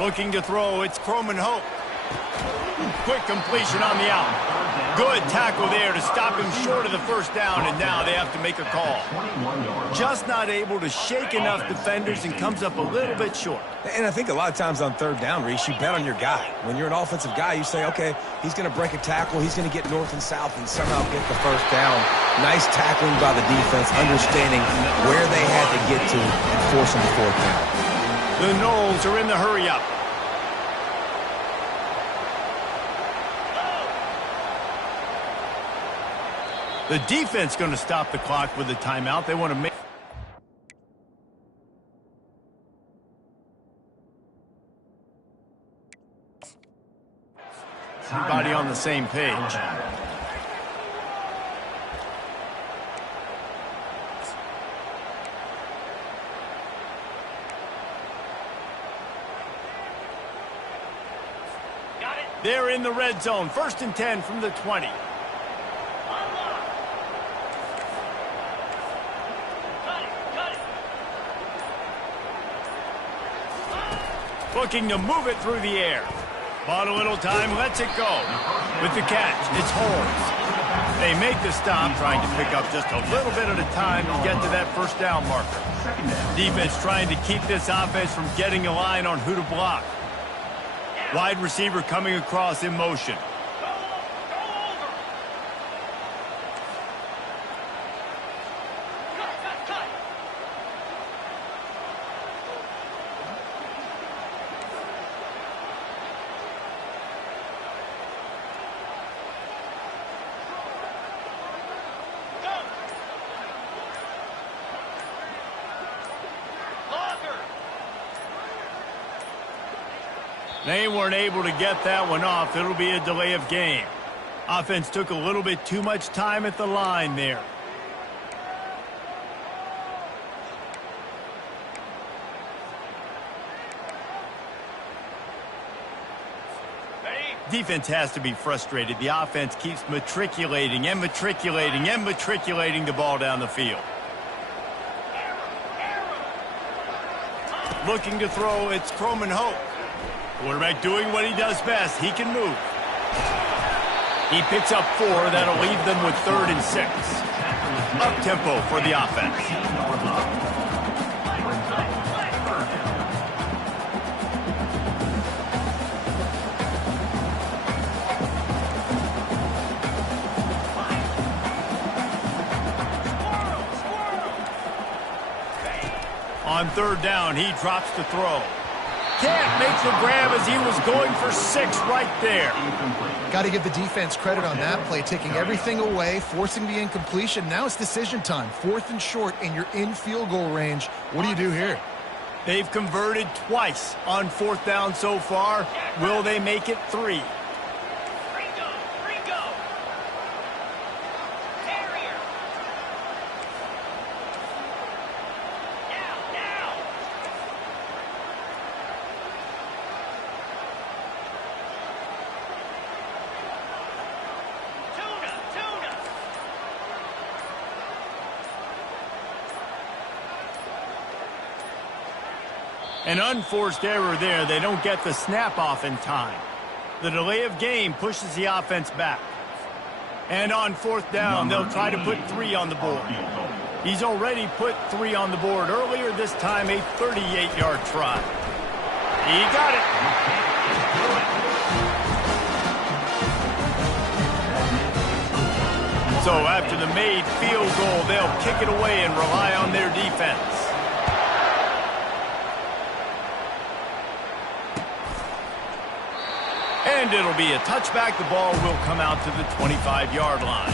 Looking to throw, it's Croman Hope. Quick completion on the out. Good tackle there to stop him short of the first down, and now they have to make a call. Just not able to shake enough defenders and comes up a little bit short. And I think a lot of times on 3rd down, Reese, you bet on your guy. When you're an offensive guy, you say, okay, he's going to break a tackle, he's going to get north and south and somehow get the first down. Nice tackling by the defense, understanding where they had to get to and forcing the 4th down. The Noles are in the hurry-up. The defense going to stop the clock with a timeout. They want to make... Everybody on the same page. They're in the red zone. 1st and 10 from the 20. Looking to move it through the air. Bought a little time, lets it go. With the catch, it's Holmes. They make the stop, trying to pick up just a little bit at a time to get to that first down marker. Defense trying to keep this offense from getting a line on who to block. Wide receiver coming across in motion. They weren't able to get that one off. It'll be a delay of game. Offense took a little bit too much time at the line there. Defense has to be frustrated. The offense keeps matriculating and matriculating and matriculating the ball down the field. Looking to throw, it's Croman Hope. Quarterback doing what he does best. He can move. He picks up 4. That'll leave them with 3rd and 6. Up-tempo for the offense. On 3rd down, he drops the throw. Can't make the grab as he was going for 6 right there. Got to give the defense credit on that play, taking everything away, forcing the incompletion. Now it's decision time. 4th and short, and you're in field goal range. What do you do here? They've converted twice on 4th down so far. Will they make it 3? An unforced error there. They don't get the snap off in time. The delay of game pushes the offense back. And on 4th down, they'll try to put 3 on the board. He's already put 3 on the board earlier, this time a 38-yard try. He got it. So after the made field goal, they'll kick it away and rely on their defense. And it'll be a touchback. The ball will come out to the 25-yard line.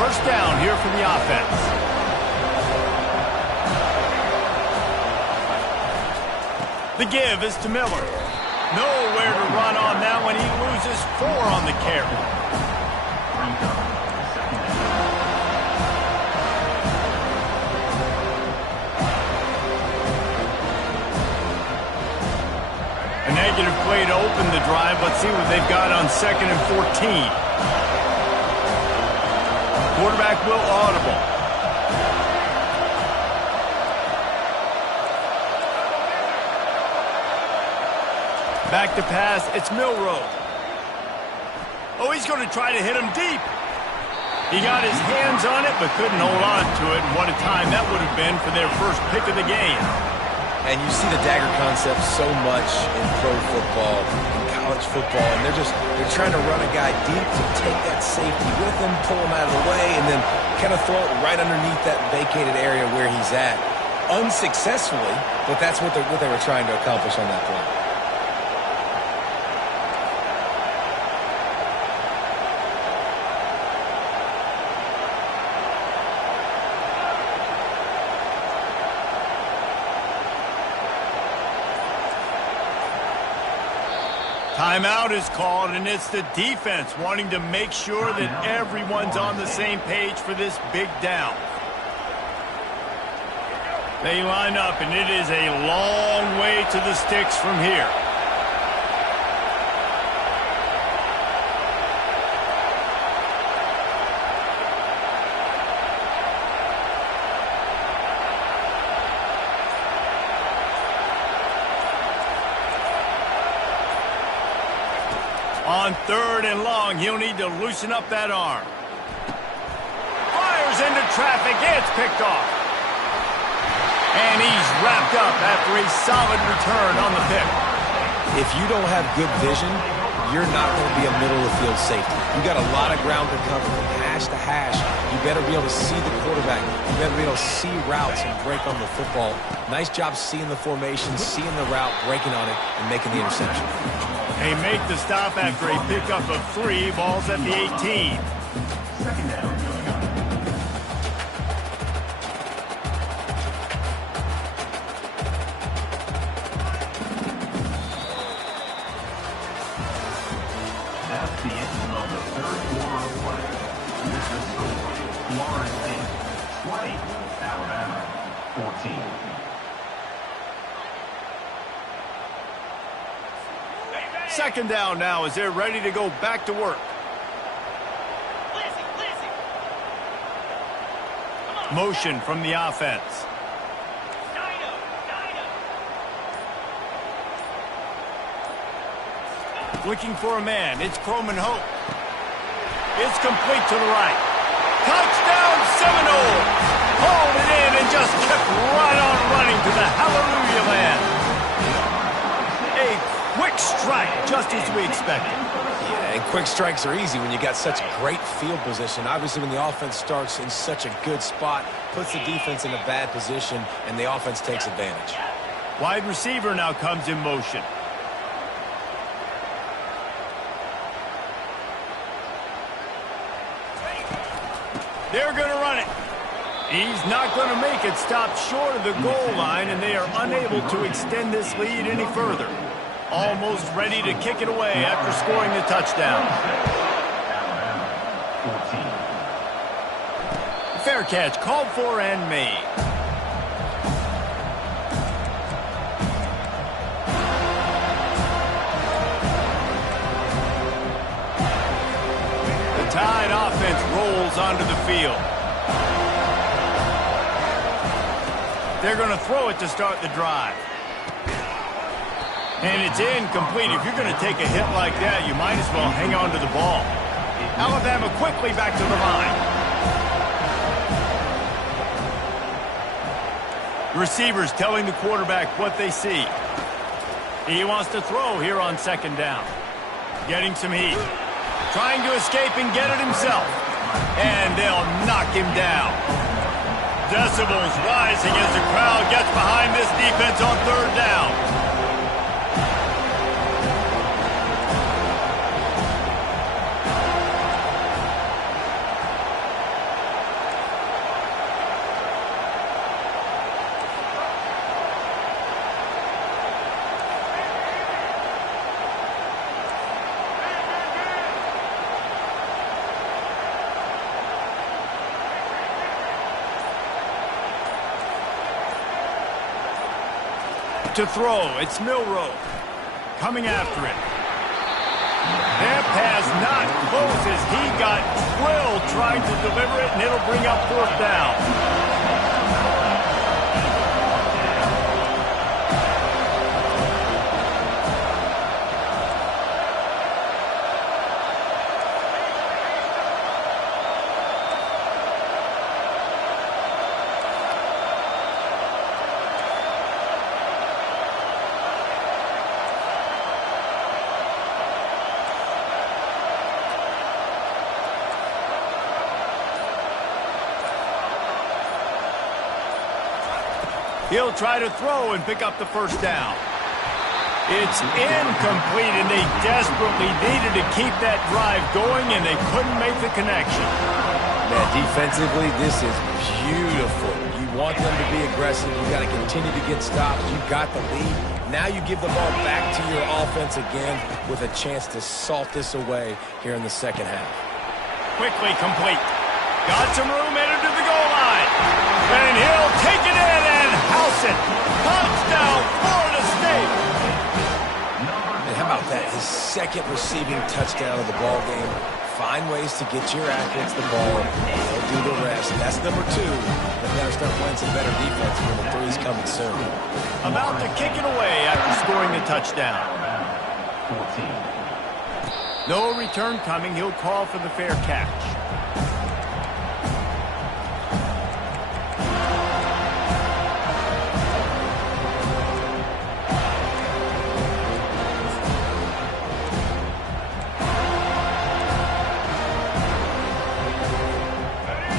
First down here for the offense. The give is to Miller. Nowhere to run on that one. He loses 4 on the carry. Negative play to open the drive. Let's see what they've got on 2nd and 14. Quarterback will audible. Back to pass. It's Milroe. Oh, he's going to try to hit him deep. He got his hands on it, but couldn't hold on to it. And what a time that would have been for their first pick of the game. And you see the dagger concept so much in pro football, in college football, and they're trying to run a guy deep to take that safety with him, pull him out of the way, and then kind of throw it right underneath that vacated area where he's at. Unsuccessfully, but that's what they were trying to accomplish on that play. Timeout is called, and it's the defense wanting to make sure that everyone's on the same page for this big down. They line up, and it is a long way to the sticks from here. On 3rd and long, he'll need to loosen up that arm. Fires into traffic. It's picked off. And he's wrapped up after a solid return on the pick. If you don't have good vision, you're not going to be a middle-of-the-field safety. You got a lot of ground to cover from hash to hash. You better be able to see the quarterback. You better be able to see routes and break on the football. Nice job seeing the formation, seeing the route, breaking on it, and making the interception. They make the stop after a pickup of 3. Balls at the 18. Second down. That's the end of the third quarter of play. This is Florida State 20, Alabama 14. Second down now as they're ready to go back to work. Motion from the offense. Looking for a man. It's Croman Hope. It's complete to the right. Touchdown Seminoles! Hauled it in and just kept right on running to the hallelujah land. A quick strike, just as we expected. Yeah, and quick strikes are easy when you got such great field position. Obviously, when the offense starts in such a good spot, puts the defense in a bad position, and the offense takes advantage. Wide receiver now comes in motion. They're going to run it. He's not going to make it. Stop short of the goal line, and they are unable to extend this lead any further. Almost ready to kick it away after scoring the touchdown. Fair catch called for and made. The Tide offense rolls onto the field. They're going to throw it to start the drive. And it's incomplete. If you're going to take a hit like that, you might as well hang on to the ball. Alabama quickly back to the line. Receivers telling the quarterback what they see. He wants to throw here on second down. Getting some heat. Trying to escape and get it himself. And they'll knock him down. Decibels rising as the crowd gets behind this defense on third down. To throw, it's Milroe coming after it. That pass not close as he got drilled trying to deliver it, and it'll bring up fourth down. He'll try to throw and pick up the first down. It's incomplete, and they desperately needed to keep that drive going, and they couldn't make the connection. Man, defensively, this is beautiful. You want them to be aggressive. You got to continue to get stops. You got the lead. Now you give the ball back to your offense again with a chance to salt this away here in the second half. Quickly complete. Got some room headed to the goal line. And he'll take it in and house it. Touchdown, Florida State. And how about that? His second receiving touchdown of the ball game. Find ways to get your athletes the ball. They'll do the rest. That's number 2. They better start playing some better defense when the 3's coming soon. About to kick it away after scoring the touchdown. 14. No return coming. He'll call for the fair catch.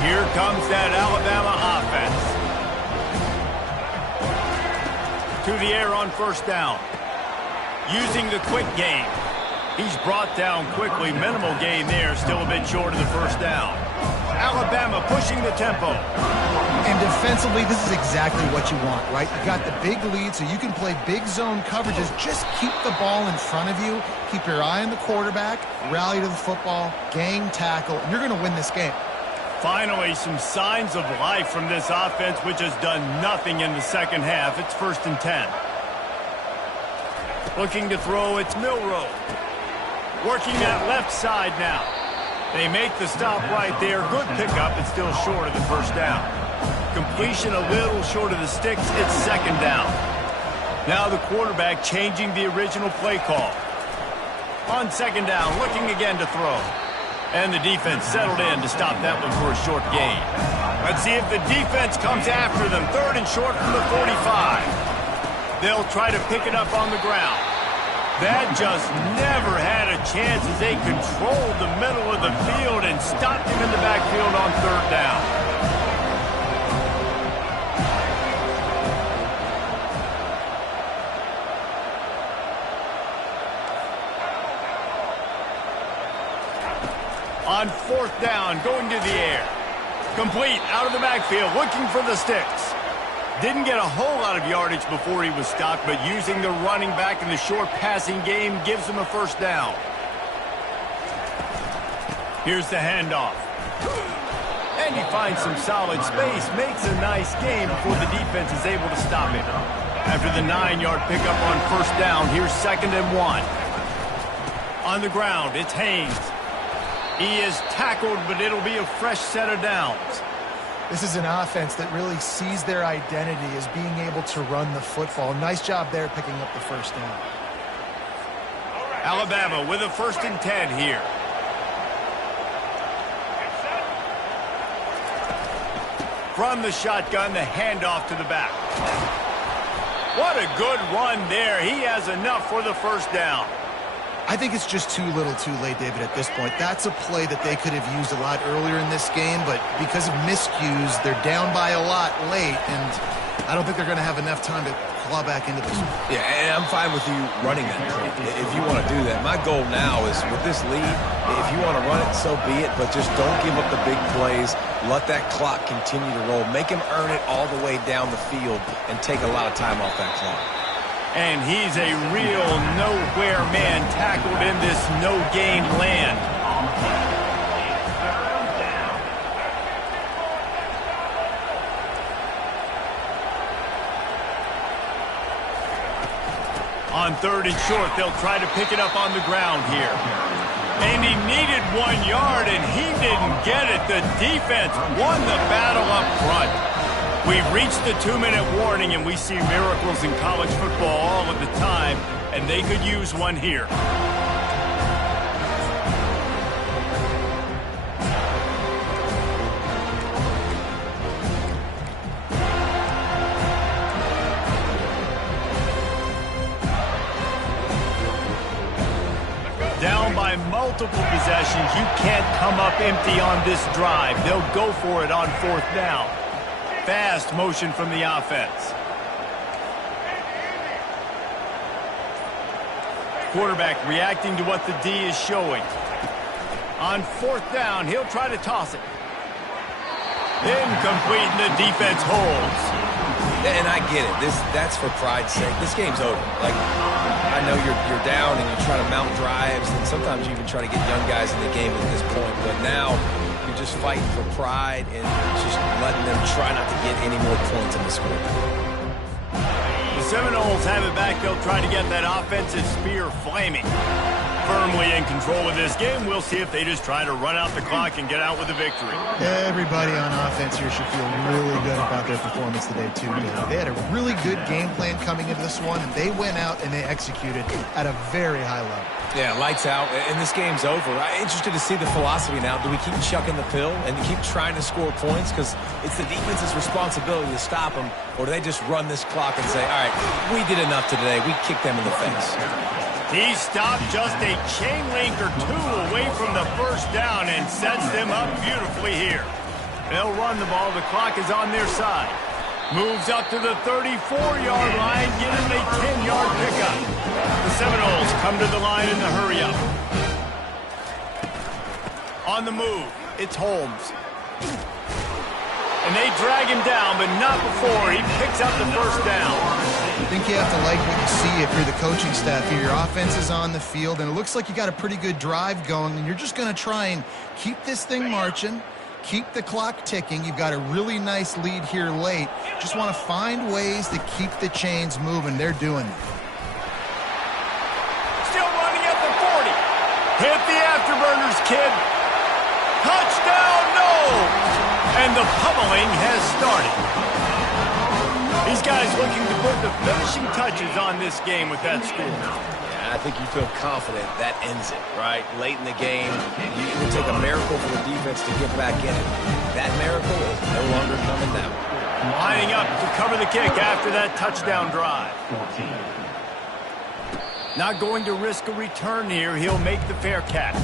Here comes that Alabama offense. To the air on first down. Using the quick game. He's brought down quickly. Minimal gain there. Still a bit short of the first down. Alabama pushing the tempo. And defensively, this is exactly what you want, right? You got the big lead, so you can play big zone coverages. Just keep the ball in front of you. Keep your eye on the quarterback. Rally to the football. Gang tackle. And you're going to win this game. Finally, some signs of life from this offense, which has done nothing in the second half. It's 1st and 10. Looking to throw, it's Milroe. Working that left side now. They make the stop right there. Good pickup. It's still short of the first down. Completion a little short of the sticks. It's 2nd down. Now the quarterback changing the original play call. On 2nd down, looking again to throw. And the defense settled in to stop that one for a short gain. Let's see if the defense comes after them. 3rd and short from the 45. They'll try to pick it up on the ground. That just never had a chance as they controlled the middle of the field and stopped him in the backfield on 3rd down. On 4th down, going to the air. Complete, out of the backfield, looking for the sticks. Didn't get a whole lot of yardage before he was stopped, but using the running back in the short passing game gives him a 1st down. Here's the handoff. And he finds some solid space, makes a nice game before the defense is able to stop him. After the 9-yard pickup on 1st down, here's 2nd and 1. On the ground, it's Haynes. He is tackled, but it'll be a fresh set of downs. This is an offense that really sees their identity as being able to run the football. Nice job there picking up the 1st down. Alabama with a 1st and 10 here. From the shotgun, the handoff to the back. What a good run there. He has enough for the 1st down. I think it's just too little too late, David, at this point. That's a play that they could have used a lot earlier in this game, but because of miscues, they're down by a lot late, and I don't think they're going to have enough time to claw back into this one. Yeah, and I'm fine with you running that play if you want to do that. My goal now is with this lead, if you want to run it, so be it, but just don't give up the big plays. Let that clock continue to roll. Make him earn it all the way down the field and take a lot of time off that clock. And he's a real nowhere man tackled in this no-gain land. On 3rd and short, they'll try to pick it up on the ground here. And he needed 1 yard, and he didn't get it. The defense won the battle up front. We've reached the 2-minute warning, and we see miracles in college football all of the time, and they could use one here. Down by multiple possessions, you can't come up empty on this drive. They'll go for it on 4th down. Fast motion from the offense. Quarterback reacting to what the D is showing. On 4th down, he'll try to toss it. Incomplete, and the defense holds. And I get it. That's for pride's sake. This game's over. Like, I know you're down and you're trying to mount drives, and sometimes you even try to get young guys in the game at this point. But now you're just fighting for pride and just letting them try not to get any more points in the score. The Seminoles have it back. They'll try to get that offensive spear flaming. Firmly in control of this game. We'll see if they just try to run out the clock and get out with a victory. Everybody on offense here should feel really good about their performance today, too. They had a really good game plan coming into this one, and they went out and they executed at a very high level. Yeah, lights out, and this game's over. I'm interested to see the philosophy now. Do we keep chucking the pill and keep trying to score points? Because it's the defense's responsibility to stop them, or do they just run this clock and say, all right, we did enough today. We kicked them in the face. He stopped just a chain link or two away from the 1st down and sets them up beautifully here. They'll run the ball. The clock is on their side. Moves up to the 34-yard line, get him a 10-yard pickup. The Seminoles come to the line in the hurry-up. On the move, it's Holmes. And they drag him down, but not before he picks up the 1st down. I think you have to like what you see if you're the coaching staff here. Your offense is on the field, and it looks like you got a pretty good drive going, and you're just going to try and keep this thing marching. keep the clock ticking. You've got a really nice lead here late. Just want to find ways to keep the chains moving. They're doing it. Still running at the 40. Hit the afterburners, kid. Touchdown, no! And the pummeling has started. These guys looking to put the finishing touches on this game with that score. Yeah, I think you feel confident that ends it, right? Late in the game, it would take a miracle for the defense to get back in it. That miracle is no longer coming now. Lining up to cover the kick after that touchdown drive. 14. Not going to risk a return here. He'll make the fair catch.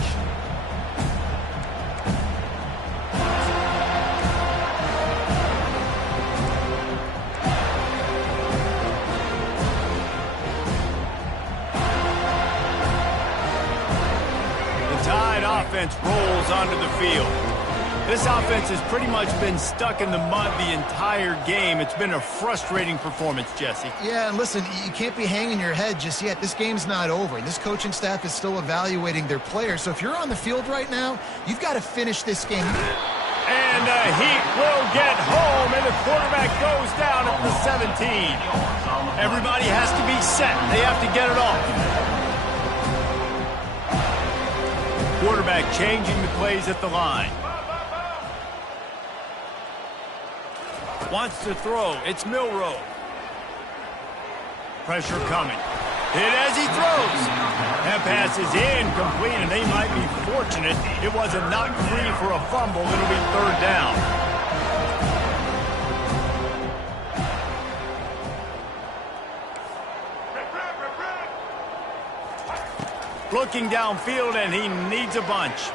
Offense rolls onto the field. This offense has pretty much been stuck in the mud the entire game. It's been a frustrating performance, Jesse. Yeah, and listen, you can't be hanging your head just yet. This game's not over. This coaching staff is still evaluating their players. So if you're on the field right now, you've got to finish this game. And Heat will get home, and the quarterback goes down at the 17. Everybody has to be set. They have to get it off. Quarterback changing the plays at the line. Wants to throw. It's Milroe. Pressure coming. Hit as he throws. That pass is incomplete, and they might be fortunate it wasn't knocked free for a fumble. It'll be third down. Looking downfield, and he needs a bunch.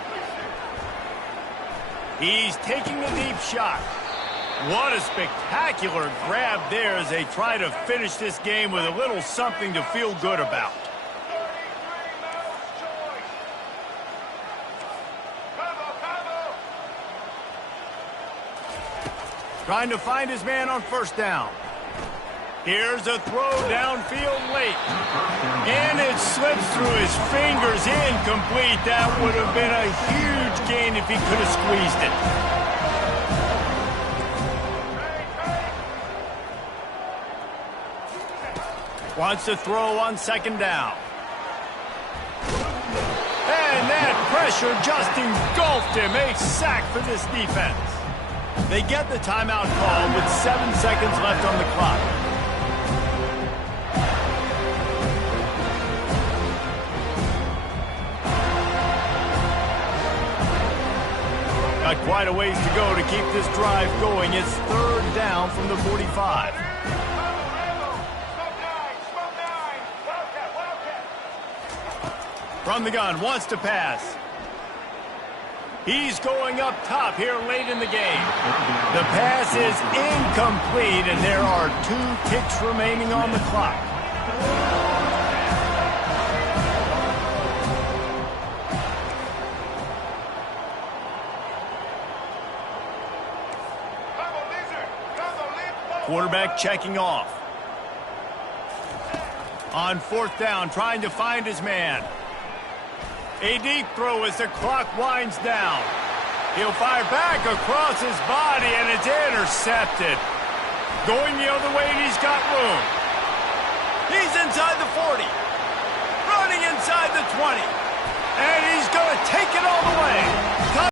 He's taking a deep shot. What a spectacular grab there as they try to finish this game with a little something to feel good about. Trying to find his man on first down. Here's a throw downfield late. And it slips through his fingers, incomplete. That would have been a huge gain if he could have squeezed it. Wants to throw on second down. And that pressure just engulfed him. A sack for this defense. They get the timeout call with 7 seconds left on the clock. Got quite a ways to go to keep this drive going. It's third down from the 45. From the gun, wants to pass. He's going up top here late in the game. The pass is incomplete, and there are 2 ticks remaining on the clock. Quarterback checking off. On fourth down, trying to find his man. A deep throw as the clock winds down. He'll fire back across his body, and it's intercepted. Going the other way, and he's got room. He's inside the 40. Running inside the 20. And he's going to take it all the way.